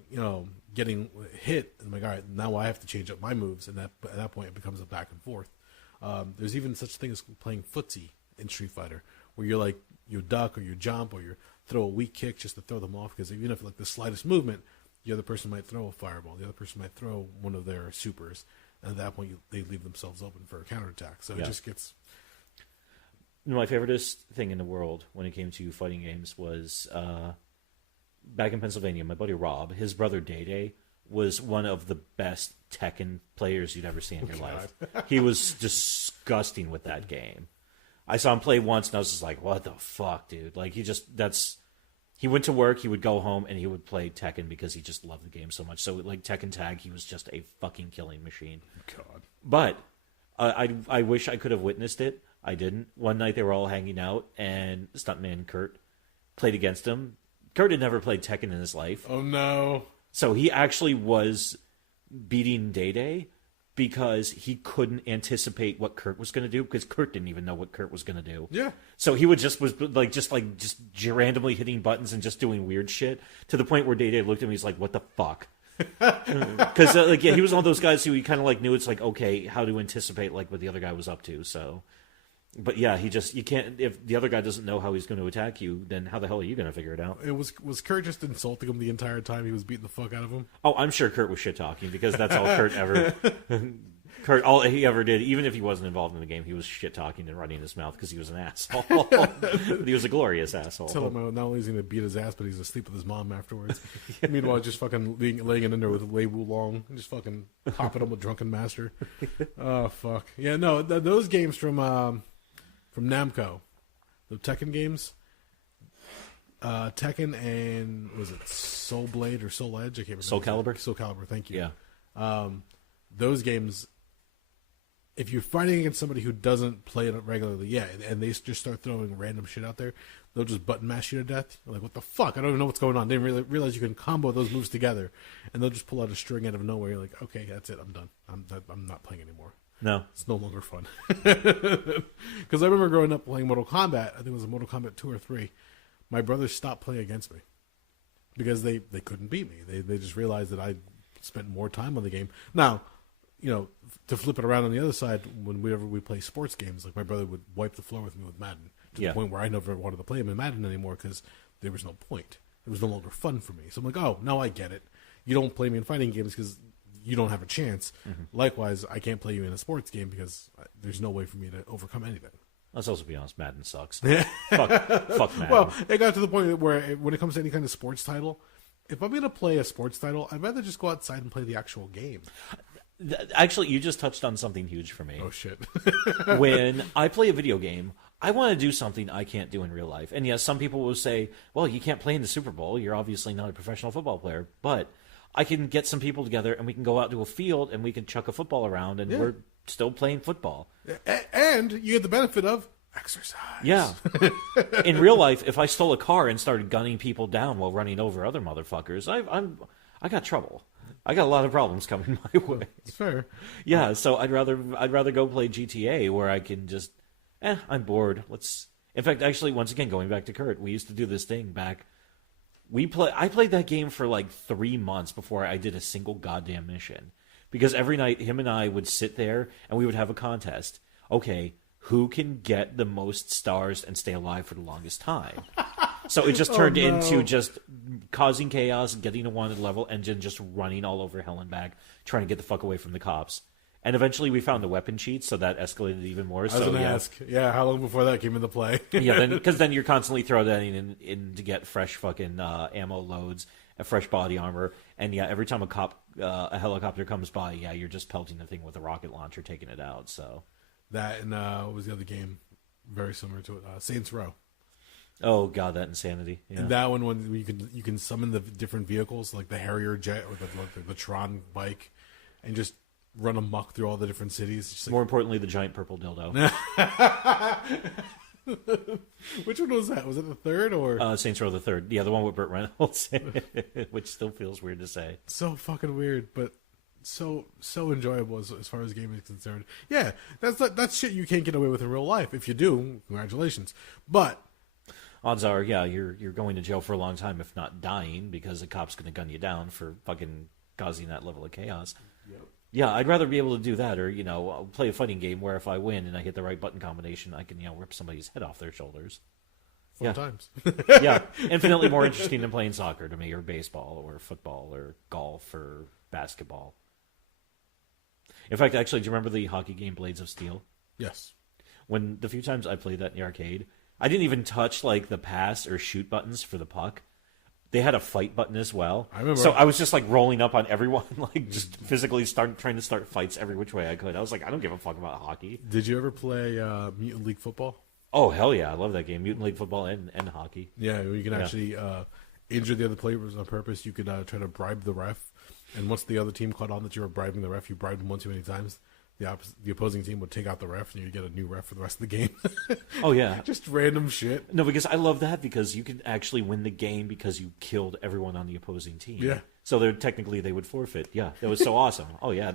getting hit, I'm like, all right, now I have to change up my moves, and at that point it becomes a back and forth. There's even such a thing as playing footsie in Street Fighter, where you're like you duck or you jump or you throw a weak kick just to throw them off, because even if like the slightest movement, the other person might throw a fireball, the other person might throw one of their supers, and at that point they leave themselves open for a counterattack. So it just gets... My favoriteest thing in the world when it came to fighting games was back in Pennsylvania, my buddy Rob, his brother Day was one of the best Tekken players you'd ever see in your life. He was disgusting with that game. I saw him play once, and I was just like, what the fuck, dude? Like, he went to work, he would go home, and he would play Tekken because he just loved the game so much. So, like, Tekken Tag, he was just a fucking killing machine. God. But I wish I could have witnessed it. I didn't. One night they were all hanging out, and stuntman Kurt played against him. Kurt had never played Tekken in his life. Oh, no. So he actually was beating Day because he couldn't anticipate what Kurt was going to do, because Kurt didn't even know what Kurt was going to do. Yeah. So he was randomly hitting buttons and just doing weird shit, to the point where Day looked at me, he's like, what the fuck? Because he was one of those guys who he kind of like knew it's like, okay, how to anticipate like what the other guy was up to. So But yeah, you can't, if the other guy doesn't know how he's going to attack you, then how the hell are you going to figure it out? It was Kurt just insulting him the entire time he was beating the fuck out of him? Oh, I'm sure Kurt was shit talking because that's all Kurt ever. Kurt, all he ever did, even if he wasn't involved in the game, he was shit talking and running his mouth because he was an asshole. But he was a glorious asshole. Tell him not only is he going to beat his ass, but he's asleep with his mom afterwards. Meanwhile, just fucking laying in there with Wei Wulong and just fucking popping him with Drunken Master. Oh fuck yeah, no, those games from Namco, the Tekken games, Tekken and was it Soul Blade or Soul Edge? I can't remember. Soul Calibur. Soul Calibur. Thank you. Yeah. Those games, if you're fighting against somebody who doesn't play it regularly, and they just start throwing random shit out there, they'll just button mash you to death. You're like, what the fuck? I don't even know what's going on. They didn't really realize you can combo those moves togeter, and they'll just pull out a string out of nowhere. You're like, okay, that's it. I'm done. I'm not playing anymore. No. It's no longer fun. Because I remember growing up playing Mortal Kombat. I think it was a Mortal Kombat 2 or 3. My brothers stopped playing against me because they couldn't beat me. They just realized that I spent more time on the game. Now, to flip it around on the other side, whenever we play sports games, like my brother would wipe the floor with me with Madden to the point where I never wanted to play him in Madden anymore because there was no point. It was no longer fun for me. So I'm like, oh, now I get it. You don't play me in fighting games because you don't have a chance. Mm-hmm. Likewise, I can't play you in a sports game because there's no way for me to overcome anything. Let's also be honest, Madden sucks. fuck Madden. Well, it got to the point where when it comes to any kind of sports title, if I'm going to play a sports title, I'd rather just go outside and play the actual game. Actually, you just touched on something huge for me. Oh, shit. When I play a video game, I want to do something I can't do in real life. And yes, some people will say, well, you can't play in the Super Bowl. You're obviously not a professional football player. But I can get some people together and we can go out to a field and we can chuck a football around and we're still playing football. And you get the benefit of exercise. Yeah. In real life, if I stole a car and started gunning people down while running over other motherfuckers, I got trouble. I got a lot of problems coming my way. It's fair. Yeah, so I'd rather go play GTA where I can just, I'm bored. In fact, actually, once again, going back to Kurt, we used to do this thing back. I played that game for like 3 months before I did a single goddamn mission. Because every night, him and I would sit there and we would have a contest. Okay, who can get the most stars and stay alive for the longest time? So it just turned into just causing chaos, getting to wanted level, and then just running all over hell and back, trying to get the fuck away from the cops. And eventually we found the weapon cheat, so that escalated even more. I was going to ask, how long before that came into play? Yeah, because then you're constantly throwing that in to get fresh fucking ammo loads, fresh body armor, and every time a helicopter comes by, you're just pelting the thing with a rocket launcher, taking it out. So that and what was the other game very similar to it? Saints Row. Oh god, that insanity! Yeah. And that one when you can summon the different vehicles like the Harrier jet or the Tron bike, and just run amok through all the different cities. Just More importantly, the giant purple dildo. Which one was that? Was it the third or Saints Row the third? Yeah, the one with Burt Reynolds, which still feels weird to say. So fucking weird, but so enjoyable as far as gaming is concerned. Yeah, that's shit you can't get away with in real life. If you do, congratulations. But odds are, you're going to jail for a long time, if not dying, because a cop's going to gun you down for fucking causing that level of chaos. Yep. Yeah, I'd rather be able to do that, or I'll play a fighting game where if I win and I hit the right button combination, I can rip somebody's head off their shoulders. Fun times. Yeah, infinitely more interesting than playing soccer to me, or baseball, or football, or golf, or basketball. In fact, actually, do you remember the hockey game Blades of Steel? Yes. When the few times I played that in the arcade, I didn't even touch like the pass or shoot buttons for the puck. They had a fight button as well. I remember. So I was just like rolling up on everyone, like just physically trying to start fights every which way I could. I was like, I don't give a fuck about hockey. Did you ever play Mutant League Football? Oh hell yeah, I love that game. Mutant League Football and hockey. Yeah, you can actually injure the other players on purpose. You could try to bribe the ref, and once the other team caught on that you were bribing the ref, you bribed them one too many times. The opposing team would take out the ref, and you get a new ref for the rest of the game. Oh, yeah. Just random shit. No, because I love that because you can actually win the game because you killed everyone on the opposing team. Yeah. So technically they would forfeit. Yeah, that was so awesome. Oh, yeah.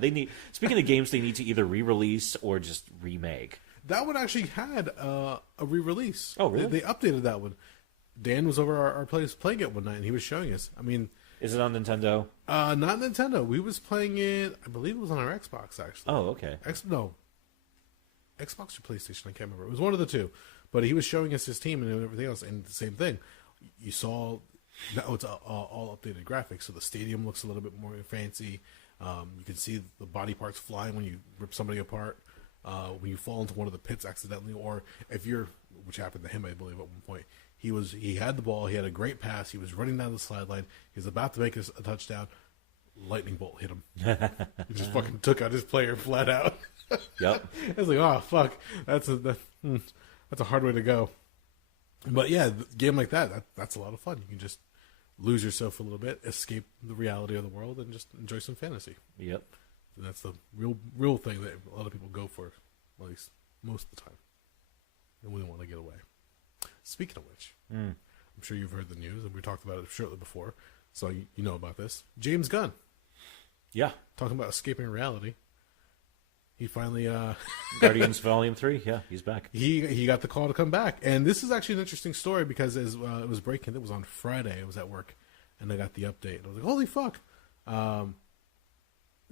Speaking of games, they need to either re-release or just remake. That one actually had a re-release. Oh, really? They updated that one. Dan was over our place playing it one night, and he was showing us. I mean... Is it on Nintendo? Not Nintendo. We was playing it. I believe it was on our Xbox, actually. Oh, okay. No. Xbox or PlayStation, I can't remember. It was one of the two. But he was showing us his team and everything else, and the same thing. You saw, now it's all updated graphics, so the stadium looks a little bit more fancy. You can see the body parts flying when you rip somebody apart, when you fall into one of the pits accidentally, or if you're, which happened to him, I believe, at one point. He had the ball, he had a great pass, he was running down the sideline, he was about to make a touchdown, lightning bolt hit him. He just fucking took out his player flat out. Yep. I was like, oh, fuck, that's a hard way to go. But yeah, a game like that's a lot of fun. You can just lose yourself a little bit, escape the reality of the world, and just enjoy some fantasy. Yep. And that's the real thing that a lot of people go for, at least most of the time. And we want to get away. Speaking of which, I'm sure you've heard the news, and we talked about it shortly before, so you know about this. James Gunn. Yeah. Talking about escaping reality. He finally... Guardians Volume 3, yeah, he's back. He got the call to come back. And this is actually an interesting story because as it was breaking, it was on Friday, I was at work, and I got the update. And I was like, holy fuck.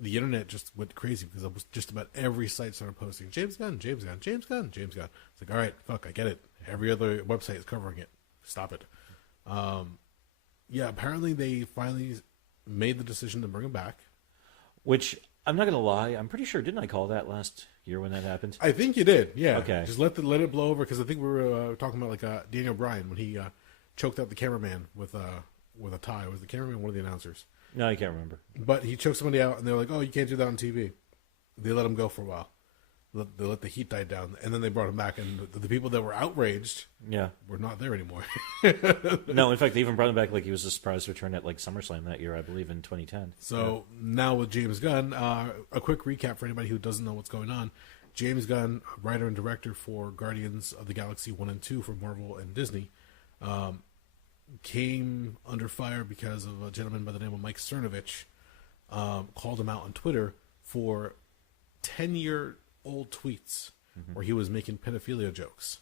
The internet just went crazy because it was just about every site started posting, James Gunn, James Gunn, James Gunn, James Gunn. It's like, all right, fuck, I get it. Every other website is covering it. Stop it. Yeah, apparently they finally made the decision to bring him back. Which, I'm not going to lie, I'm pretty sure, didn't I call that last year when that happened? I think you did, yeah. Okay. Just let it blow over, because I think we were talking about like Daniel Bryan when he choked out the cameraman with a tie. Was the cameraman one of the announcers? No, I can't remember. But he choked somebody out, and they were like, oh, you can't do that on TV. They let him go for a while. They let the heat die down, and then they brought him back, and the people that were outraged were not there anymore. No, in fact, they even brought him back like he was a surprise return at like SummerSlam that year, I believe, in 2010. So now with James Gunn, a quick recap for anybody who doesn't know what's going on. James Gunn, writer and director for Guardians of the Galaxy 1 and 2 for Marvel and Disney, came under fire because of a gentleman by the name of Mike Cernovich called him out on Twitter for 10-year-old tweets where he was making pedophilia jokes.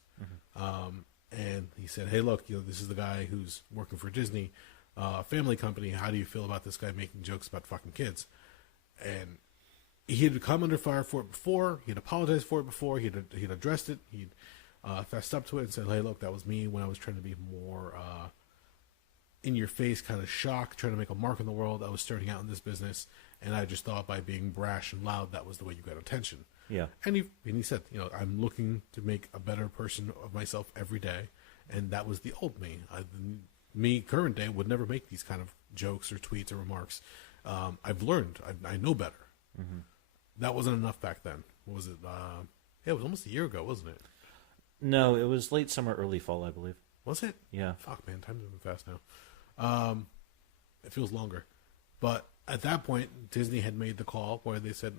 And he said, hey, look, this is the guy who's working for Disney, family company. How do you feel about this guy making jokes about fucking kids? And he had come under fire for it before. He had apologized for it before. He'd addressed it. He'd fessed up to it and said, hey, look, that was me when I was trying to be more in your face, kind of shock, trying to make a mark in the world. I was starting out in this business, and I just thought by being brash and loud, that was the way you got attention. Yeah. And he said, I'm looking to make a better person of myself every day, and that was the old me. Me, current day, would never make these kind of jokes or tweets or remarks. I've learned. I know better. That wasn't enough back then. What was it? It was almost a year ago, wasn't it? No, it was late summer, early fall, I believe. Was it? Yeah. Fuck, man, time's moving fast now. It feels longer. But at that point, Disney had made the call where they said,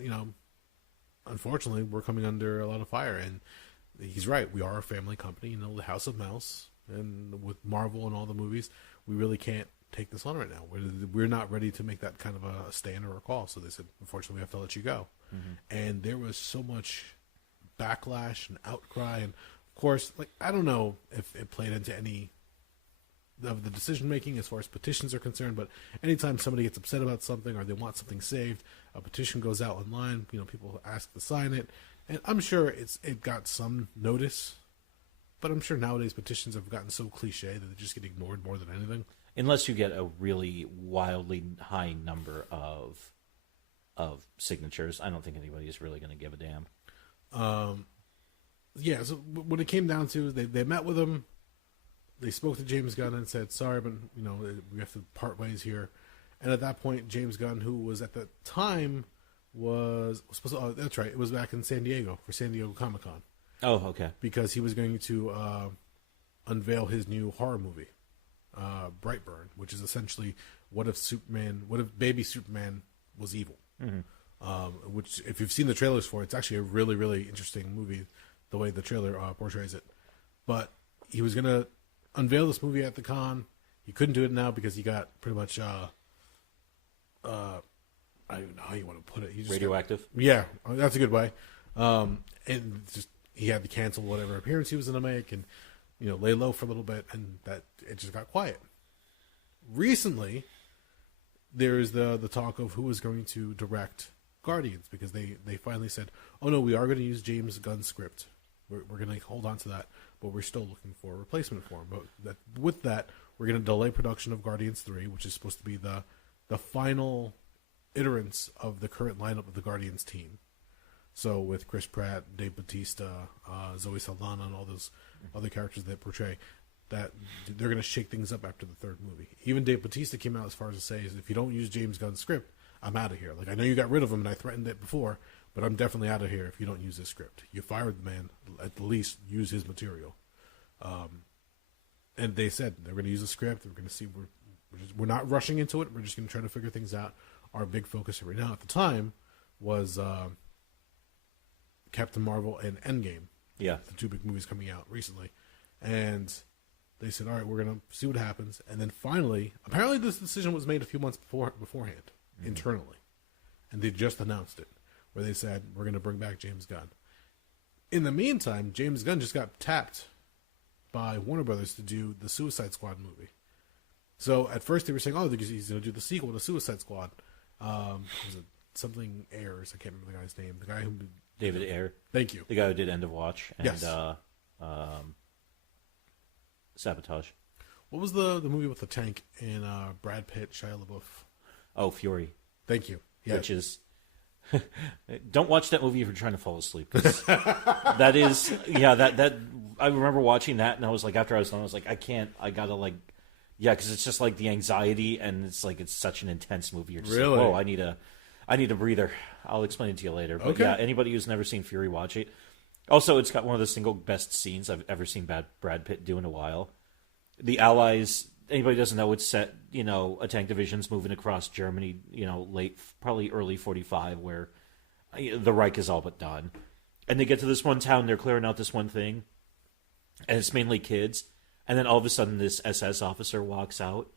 unfortunately, we're coming under a lot of fire. And he's right. We are a family company, the House of Mouse. And with Marvel and all the movies, we really can't take this on right now. We're not ready to make that kind of a stand or a call. So they said, unfortunately, we have to let you go. And there was so much backlash and outcry. And, of course, I don't know if it played into any of the decision-making as far as petitions are concerned, but anytime somebody gets upset about something or they want something saved, a petition goes out online, people ask to sign it, and I'm sure it got some notice, but I'm sure nowadays petitions have gotten so cliche that they just get ignored more than anything. Unless you get a really wildly high number of signatures, I don't think anybody is really going to give a damn. Yeah, so when it came down to they met with him, they spoke to James Gunn and said, sorry, but we have to part ways here. And at that point, James Gunn, who was at the time was supposed to, that's right, it was back in San Diego for San Diego Comic-Con. Oh, okay. Because he was going to unveil his new horror movie, Brightburn, which is essentially what if baby Superman was evil. Which, if you've seen the trailers for it, it's actually a really, really interesting movie, the way the trailer portrays it. But he was going to unveil this movie at the con. He couldn't do it now because he got pretty much, I don't even know how you want to put it. He just radioactive? Yeah, that's a good way. And just he had to cancel whatever appearance he was going to make and, lay low for a little bit, and that it just got quiet. Recently, there is the talk of who is going to direct Guardians, because they finally said, oh no, we are going to use James Gunn's script. We're going to hold on to that, but we're still looking for a replacement for him. But with that, we're going to delay production of Guardians 3, which is supposed to be the final iterance of the current lineup of the Guardians team. So with Chris Pratt, Dave Bautista, Zoe Saldana, and all those other characters that portray, that they're going to shake things up after the third movie. Even Dave Bautista came out as far as to say, is if you don't use James Gunn's script, I'm out of here. Like, I know you got rid of him and I threatened it before, but I'm definitely out of here if you don't use his script. You fired the man, at least use his material. And they said they're going to use the script. We're going to see. We're not rushing into it. We're just going to try to figure things out. Our big focus right now at the time was Captain Marvel and Endgame. Yeah. The two big movies coming out recently. And they said, all right, we're going to see what happens. And then finally, apparently this decision was made a few months beforehand, internally. And they just announced it, where they said, we're going to bring back James Gunn. In the meantime, James Gunn just got tapped by Warner Brothers to do the Suicide Squad movie. So at first they were saying, oh, he's going to do the sequel to Suicide Squad. Was it something Ayers? I can't remember the guy's name. The guy who... David Ayer. Thank you. The guy who did End of Watch. And, yes. Sabotage. What was the movie with the tank and Brad Pitt, Shia LaBeouf? Oh, Fury. Thank you. Yeah. Which is... Don't watch that movie if you're trying to fall asleep. That is... Yeah, that... I remember watching that, and I was like, after I was done, I was like, I can't... I gotta, like... Yeah, because it's just like the anxiety, and it's like it's such an intense movie. You're just really? like, whoa, I need a breather. I'll explain it to you later. But okay. Yeah, anybody who's never seen Fury, watch it. Also, it's got one of the single best scenes I've ever seen Brad Pitt do in a while. The Allies, anybody doesn't know, it's set, a tank division's moving across Germany, probably early 45, where the Reich is all but done. And they get to this one town, they're clearing out this one thing, and it's mainly kids. And then all of a sudden, this SS officer walks out,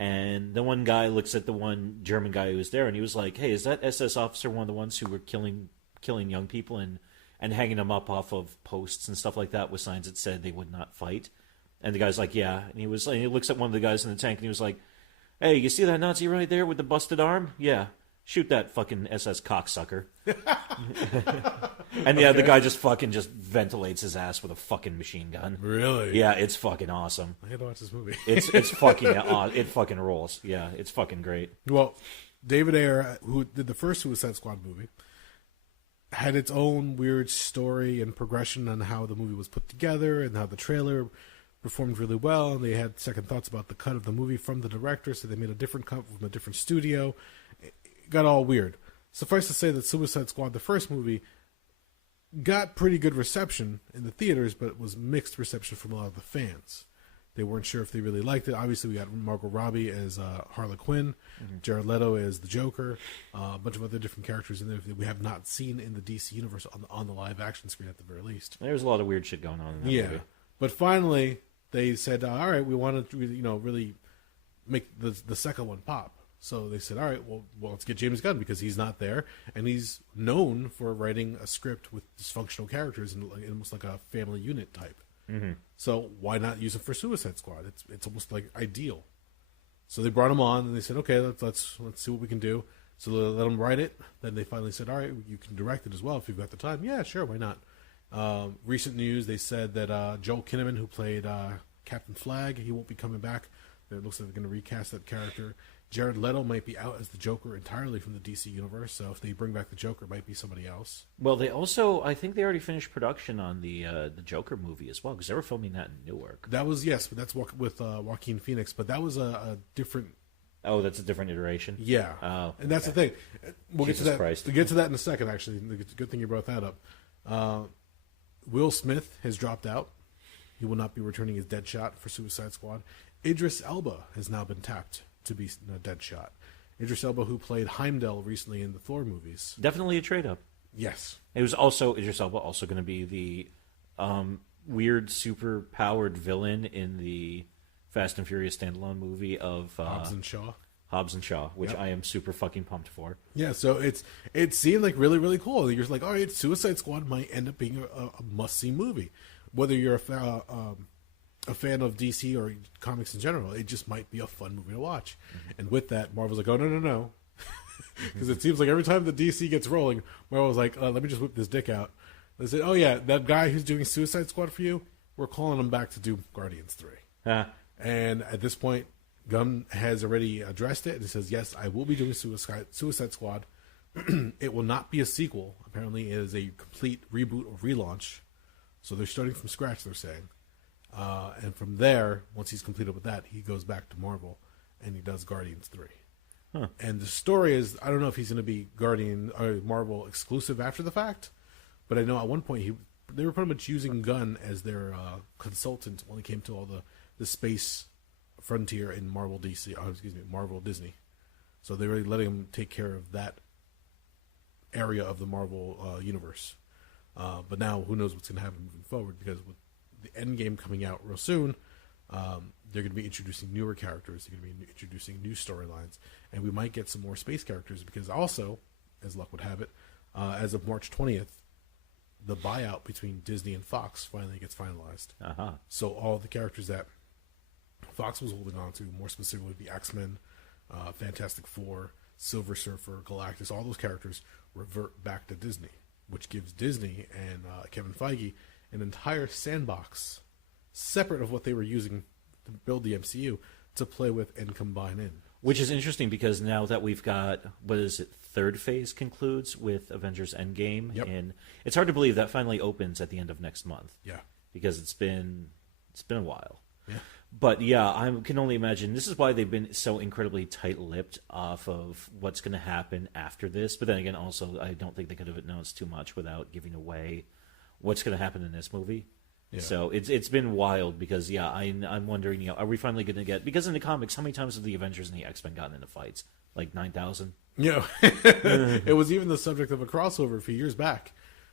and the one guy looks at the one German guy who was there, and he was like, "Hey, is that SS officer one of the ones who were killing young people and hanging them up off of posts and stuff like that with signs that said they would not fight?" And the guy's like, "Yeah." And he looks at one of the guys in the tank, and he was like, "Hey, you see that Nazi right there with the busted arm? Yeah, shoot that fucking SS cocksucker." And yeah, okay. The guy just ventilates his ass with a fucking machine gun. Really? Yeah, it's fucking awesome. I had to watch this movie. It's fucking it fucking rolls. Yeah, it's fucking great. Well, David Ayer, who did the first Suicide Squad movie, had its own weird story and progression on how the movie was put together and how the trailer performed really well. And they had second thoughts about the cut of the movie from the director, so they made a different cut from a different studio. It got all weird. Suffice to say that Suicide Squad, the first movie, got pretty good reception in the theaters, but it was mixed reception from a lot of the fans. They weren't sure if they really liked it. Obviously, we got Margot Robbie as Harley Quinn, Jared Leto as the Joker, a bunch of other different characters in there that we have not seen in the DC universe on the live action screen at the very least. There's a lot of weird shit going on in that movie. But finally, they said, all right, we want to really make the second one pop. So they said, all right, well, let's get James Gunn, because he's not there, and he's known for writing a script with dysfunctional characters and almost like a family unit type. Mm-hmm. So why not use him for Suicide Squad? It's almost like ideal. So they brought him on, and they said, okay, let's see what we can do. So they let him write it. Then they finally said, all right, you can direct it as well if you've got the time. Yeah, sure, why not? Recent news, they said that Joel Kinnaman, who played Captain Flag, he won't be coming back. It looks like they're going to recast that character. Jared Leto might be out as the Joker entirely from the DC universe, so if they bring back the Joker, it might be somebody else. Well, they also, I think they already finished production on the Joker movie as well, because they were filming that in Newark. That was, yes, but that's with Joaquin Phoenix, but that was a different... Oh, that's a different iteration? Yeah. Oh, and that's the thing. We'll Jesus get to that. Christ. We'll get to that in a second, actually. Good thing you brought that up. Will Smith has dropped out. He will not be returning as Deadshot for Suicide Squad. Idris Elba has now been tapped to be Deadshot. Idris Elba, who played Heimdall recently in the Thor movies. Definitely a trade-up. Yes. It was also, Idris Elba also going to be the weird, super-powered villain in the Fast and Furious standalone movie of... Hobbs and Shaw. Hobbs and Shaw, which I am super fucking pumped for. Yeah, so it seemed like really, really cool. You're like, all right, Suicide Squad might end up being a must-see movie. Whether you're a fan of DC or comics in general, it just might be a fun movie to watch. Mm-hmm. And with that, Marvel's like, oh, no. Because it seems like every time the DC gets rolling, Marvel's like, let me just whip this dick out. They say, oh yeah, that guy who's doing Suicide Squad for you, we're calling him back to do Guardians 3. And at this point, Gunn has already addressed it, and he says, yes, I will be doing Suicide Squad. It will not be a sequel. Apparently, it is a complete reboot or relaunch. So they're starting from scratch, they're saying. And from there, once he's completed with that, he goes back to Marvel, and he does Guardians 3. And the story is, I don't know if he's going to be Marvel exclusive after the fact, but I know at one point they were pretty much using Gunn as their consultant when it came to all the space frontier in Marvel Marvel Disney. So they were letting him take care of that area of the Marvel universe. But now, who knows what's going to happen moving forward, because with the Endgame coming out real soon, they're going to be introducing newer characters, they're going to be introducing new storylines, and we might get some more space characters, because also, as luck would have it, as of March 20th, the buyout between Disney and Fox finally gets finalized. So all the characters that Fox was holding on to, more specifically the X-Men, Fantastic Four, Silver Surfer, Galactus, all those characters revert back to Disney, which gives Disney and Kevin Feige an entire sandbox separate of what they were using to build the MCU to play with and combine in. Which is interesting, because now that we've got, third phase concludes with Avengers Endgame, and it's hard to believe that finally opens at the end of next month. Yeah. Because it's been a while. Yeah. But yeah, I can only imagine this is why they've been so incredibly tight-lipped off of what's going to happen after this. But then again, also, I don't think they could have announced too much without giving away what's going to happen in this movie. Yeah. So it's been wild, because I'm wondering, are we finally going to get, because in the comics, how many times have the Avengers and the X-Men gotten into fights? Like 9,000? Yeah. It was even the subject of a crossover a few years back,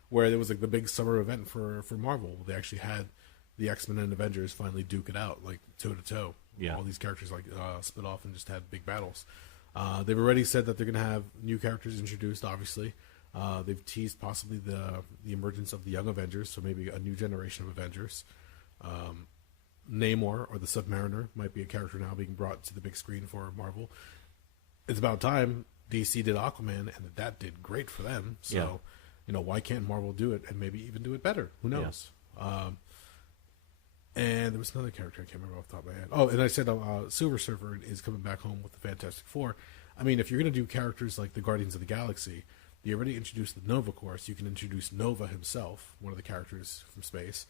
where there was like the big summer event for Marvel. They actually had the X-Men and Avengers finally duke it out, like toe to toe. Yeah. All these characters split off and just had big battles. They've already said that they're going to have new characters introduced, obviously. They've teased possibly the emergence of the young Avengers, so maybe a new generation of Avengers. Namor, or the Submariner, might be a character now being brought to the big screen for Marvel. It's about time. DC did Aquaman, and that did great for them. So, why can't Marvel do it, and maybe even do it better? Who knows? Yeah. And there was another character I can't remember off the top of my head. Oh, and I said Silver Surfer is coming back home with the Fantastic Four. I mean, if you're going to do characters like the Guardians of the Galaxy, you already introduced the Nova Corps. You can introduce Nova himself, one of the characters from space.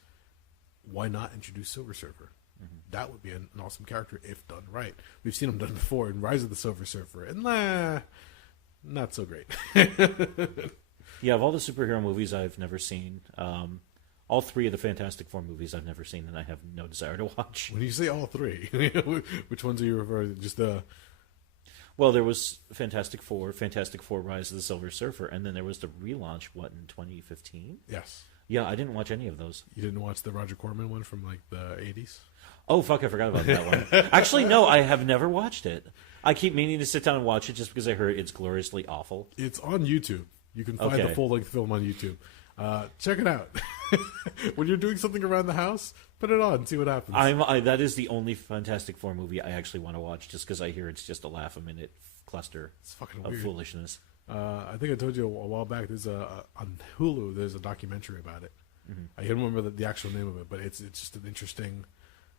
Why not introduce Silver Surfer? Mm-hmm. That would be an awesome character if done right. We've seen him done before in Rise of the Silver Surfer, and not so great. Yeah, of all the superhero movies I've never seen, all three of the Fantastic Four movies I've never seen, and I have no desire to watch. When you say all three, which ones are you referring to? Just Well, there was Fantastic Four, Rise of the Silver Surfer, and then there was the relaunch, in 2015? Yes. Yeah, I didn't watch any of those. You didn't watch the Roger Corman one from, the 80s? Oh, fuck, I forgot about that one. Actually, no, I have never watched it. I keep meaning to sit down and watch it just because I heard it's gloriously awful. It's on YouTube. You can find the full-length film on YouTube. Check it out. When you're doing something around the house, put it on and see what happens. That is the only Fantastic Four movie I actually want to watch, just because I hear it's just a laugh-a-minute cluster of foolishness. I think I told you a while back, there's on Hulu, there's a documentary about it. Mm-hmm. I can't remember the actual name of it, but it's just an interesting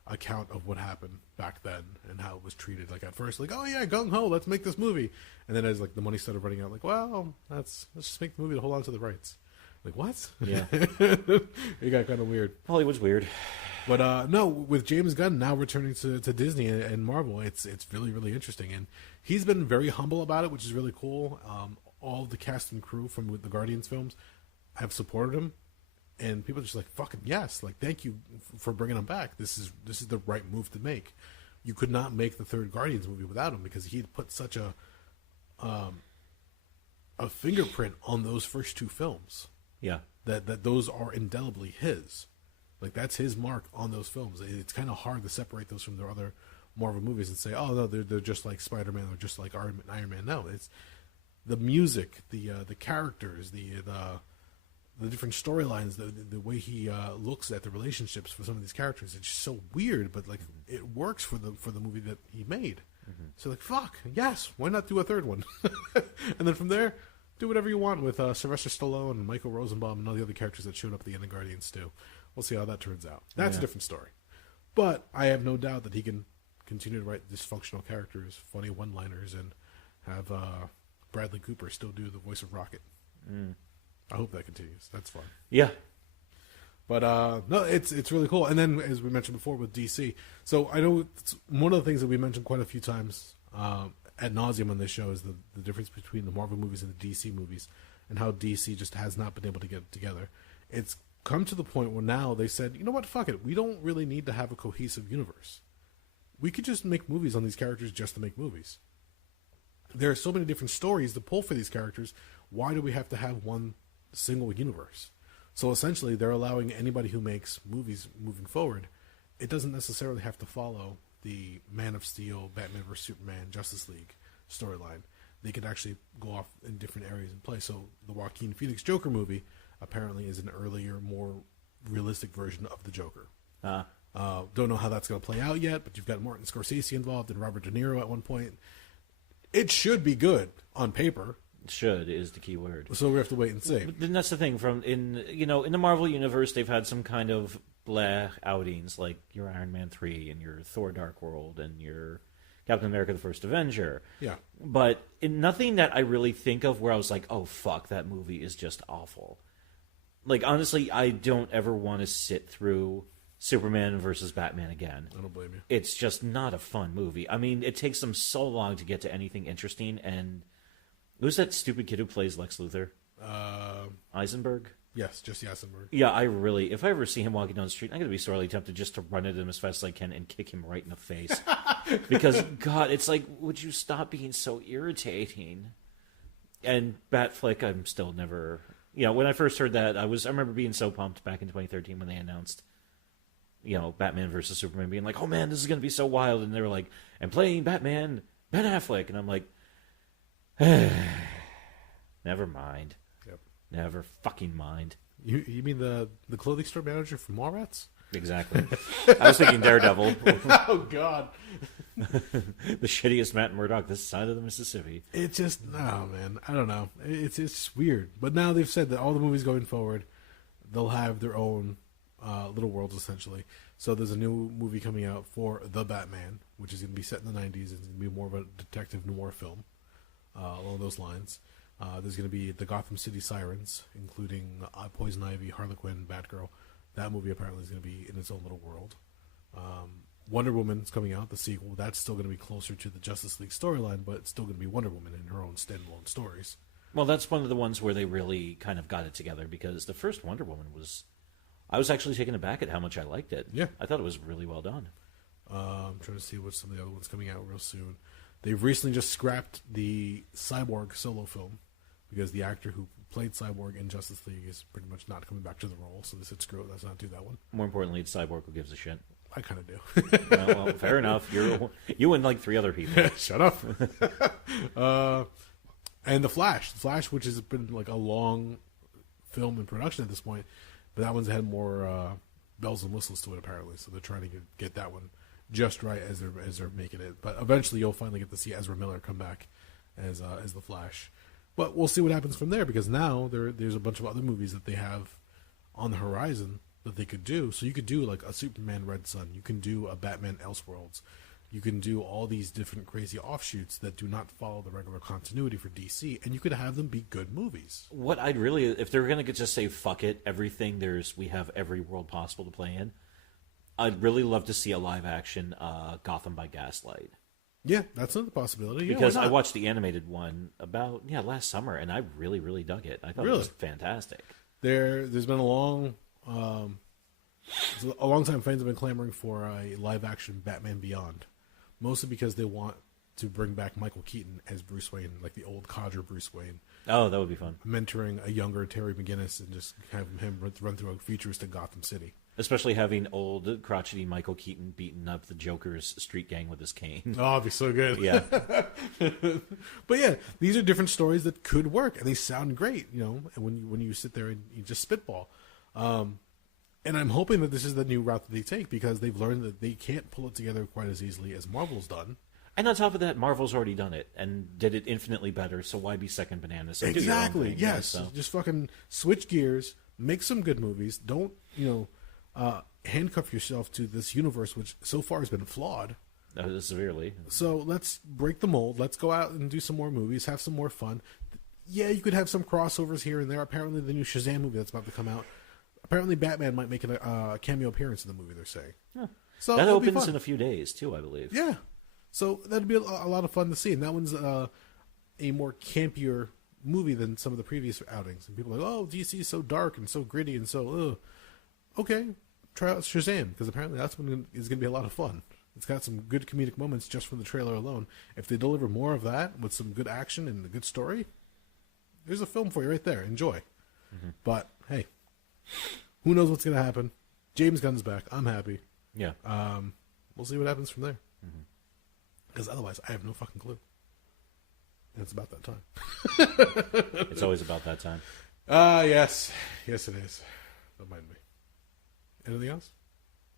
account of what happened back then and how it was treated. Like, at first, oh yeah, gung-ho, let's make this movie. And then as the money started running out, well, let's just make the movie to hold on to the rights. What? Yeah. It got kind of weird. Hollywood's weird. But no, with James Gunn now returning to Disney and Marvel, it's really, really interesting. And he's been very humble about it, which is really cool. All the cast and crew from the Guardians films have supported him. And people are just fucking yes. Thank you for bringing him back. This is the right move to make. You could not make the third Guardians movie without him, because he had put such a fingerprint on those first two films. Yeah. That those are indelibly his. That's his mark on those films. It's kind of hard to separate those from their other Marvel movies and say, oh, no, they're just like Spider-Man or just like Iron Man. No, it's the music, the characters, the different storylines, the way he looks at the relationships for some of these characters. It's just so weird, but it works for the movie that he made. So like, fuck, yes, why not do a third one? And then from there, do whatever you want with Sylvester Stallone and Michael Rosenbaum and all the other characters that showed up at the end of Guardians 2. We'll see how that turns out. That's a different story. But I have no doubt that he can continue to write dysfunctional characters, funny one-liners, and have Bradley Cooper still do the voice of Rocket. I hope that continues. That's fun. Yeah. But no, it's really cool. And then, as we mentioned before, with DC. So I know it's one of the things that we mentioned quite a few times ad nauseum on this show is the difference between the Marvel movies and the DC movies, and how DC just has not been able to get it together. It's come to the point where now they said, you know what, fuck it. We don't really need to have a cohesive universe. We could just make movies on these characters just to make movies. There are so many different stories to pull for these characters. Why do we have to have one single universe? So essentially, they're allowing anybody who makes movies moving forward, it doesn't necessarily have to follow the Man of Steel, Batman vs. Superman, Justice League storyline. They could actually go off in different areas and play. So the Joaquin Phoenix Joker movie apparently is an earlier, more realistic version of the Joker. Don't know how that's going to play out yet, but you've got Martin Scorsese involved and Robert De Niro at one point. It should be good on paper. Should is the key word. So we have to wait and see. But that's the thing. In the Marvel universe, they've had some kind of blah outings, like your Iron Man 3 and your Thor: Dark World and your Captain America: The First Avenger. Yeah. But nothing that I really think of where I was like, oh fuck, that movie is just awful. Like honestly, I don't ever want to sit through Superman versus Batman again. I don't blame you. It's just not a fun movie. I mean, it takes them so long to get to anything interesting. And who's that stupid kid who plays Lex Luthor? Eisenberg? Yes, Jesse Eisenberg. Yeah, if I ever see him walking down the street, I'm going to be sorely tempted just to run at him as fast as I can and kick him right in the face. Because, God, it's like, would you stop being so irritating? And Batfleck, I'm still never... when I first heard that, I remember being so pumped back in 2013 when they announced, Batman versus Superman, being like, oh man, this is going to be so wild. And they were like, and playing Batman, Ben Affleck. And I'm like, never mind. Yep. Never fucking mind. You mean the clothing store manager from Mallrats? Exactly. I was thinking Daredevil. Oh, God. The shittiest Matt Murdock this side of the Mississippi. It just, oh, man. I don't know. It's weird. But now they've said that all the movies going forward, they'll have their own little worlds, essentially. So there's a new movie coming out for The Batman, which is going to be set in the 90s. It's going to be more of a detective noir film along those lines. There's going to be the Gotham City Sirens, including Poison Ivy, Harlequin, Batgirl. That movie apparently is going to be in its own little world. Wonder Woman is coming out, the sequel. That's still going to be closer to the Justice League storyline, but it's still going to be Wonder Woman in her own standalone stories. Well, that's one of the ones where they really kind of got it together, because the first Wonder Woman was... I was actually taken aback at how much I liked it. Yeah. I thought it was really well done. I'm trying to see what some of the other ones coming out real soon. They've recently just scrapped the Cyborg solo film, because the actor who played Cyborg in Justice League is pretty much not coming back to the role, so they said, screw it, let's not do that one. More importantly, it's Cyborg who gives a shit. I kind of do. Well, fair enough. You and like 3 other people. Shut up. And The Flash, which has been like a long film in production at this point, but that one's had more bells and whistles to it apparently, so they're trying to get that one just right as they're making it. But eventually, you'll finally get to see Ezra Miller come back as the Flash. But we'll see what happens from there, because now there's a bunch of other movies that they have on the horizon that they could do. So you could do like a Superman Red Sun. You can do a Batman Elseworlds. You can do all these different crazy offshoots that do not follow the regular continuity for DC, and you could have them be good movies. What I'd really, if they're going to just say, fuck it, everything, we have every world possible to play in, I'd really love to see a live-action Gotham by Gaslight. Yeah, that's another possibility. Because I watched the animated one last summer, and I really, really dug it. I thought it was fantastic. There's been a long time fans have been clamoring for a live-action Batman Beyond, mostly because they want to bring back Michael Keaton as Bruce Wayne, like the old codger Bruce Wayne. Oh, that would be fun. Mentoring a younger Terry McGinnis and just having him run through a futuristic Gotham City. Especially having old, crotchety Michael Keaton beating up the Joker's street gang with his cane. Oh, it'd be so good. Yeah. But yeah, these are different stories that could work, and they sound great, when you sit there and you just spitball. And I'm hoping that this is the new route that they take, because they've learned that they can't pull it together quite as easily as Marvel's done. And on top of that, Marvel's already done it and did it infinitely better, so why be second banana? So Exactly, do your own thing, yes. So. Just fucking switch gears, make some good movies. Don't, handcuff yourself to this universe, which so far has been flawed. Severely. So let's break the mold. Let's go out and do some more movies, have some more fun. Yeah, you could have some crossovers here and there. Apparently, the new Shazam movie that's about to come out, apparently Batman might make a cameo appearance in the movie, they're saying. Huh. So that opens in a few days, too, I believe. Yeah. So that'd be a lot of fun to see. And that one's a more campier movie than some of the previous outings. And people are like, oh, DC is so dark and so gritty and so, ugh. Okay, try out Shazam, because apparently that's one is going to be a lot of fun. It's got some good comedic moments just from the trailer alone. If they deliver more of that with some good action and a good story, there's a film for you right there. Enjoy. Mm-hmm. But, hey, who knows what's going to happen? James Gunn's back. I'm happy. Yeah. We'll see what happens from there. Mm-hmm. Because otherwise, I have no fucking clue. And it's about that time. It's always about that time. Yes. Yes, it is. Don't mind me. Anything else?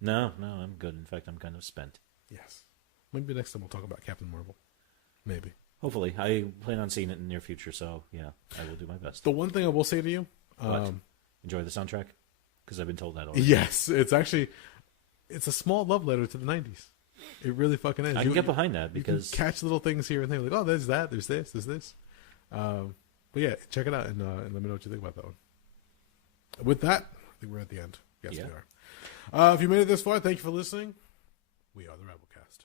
No, I'm good. In fact, I'm kind of spent. Yes. Maybe next time we'll talk about Captain Marvel. Maybe. Hopefully. I plan on seeing it in the near future, so yeah, I will do my best. The one thing I will say to you... Enjoy the soundtrack? Because I've been told that already. Yes, it's a small love letter to the 90s. It really fucking is. I can get behind that because... You can catch little things here and there. Like, oh, there's that, there's this, there's this. But yeah, check it out and let me know what you think about that one. With that, I think we're at the end. Yes, we are. If you made it this far, thank you for listening. We are the Rabblecast.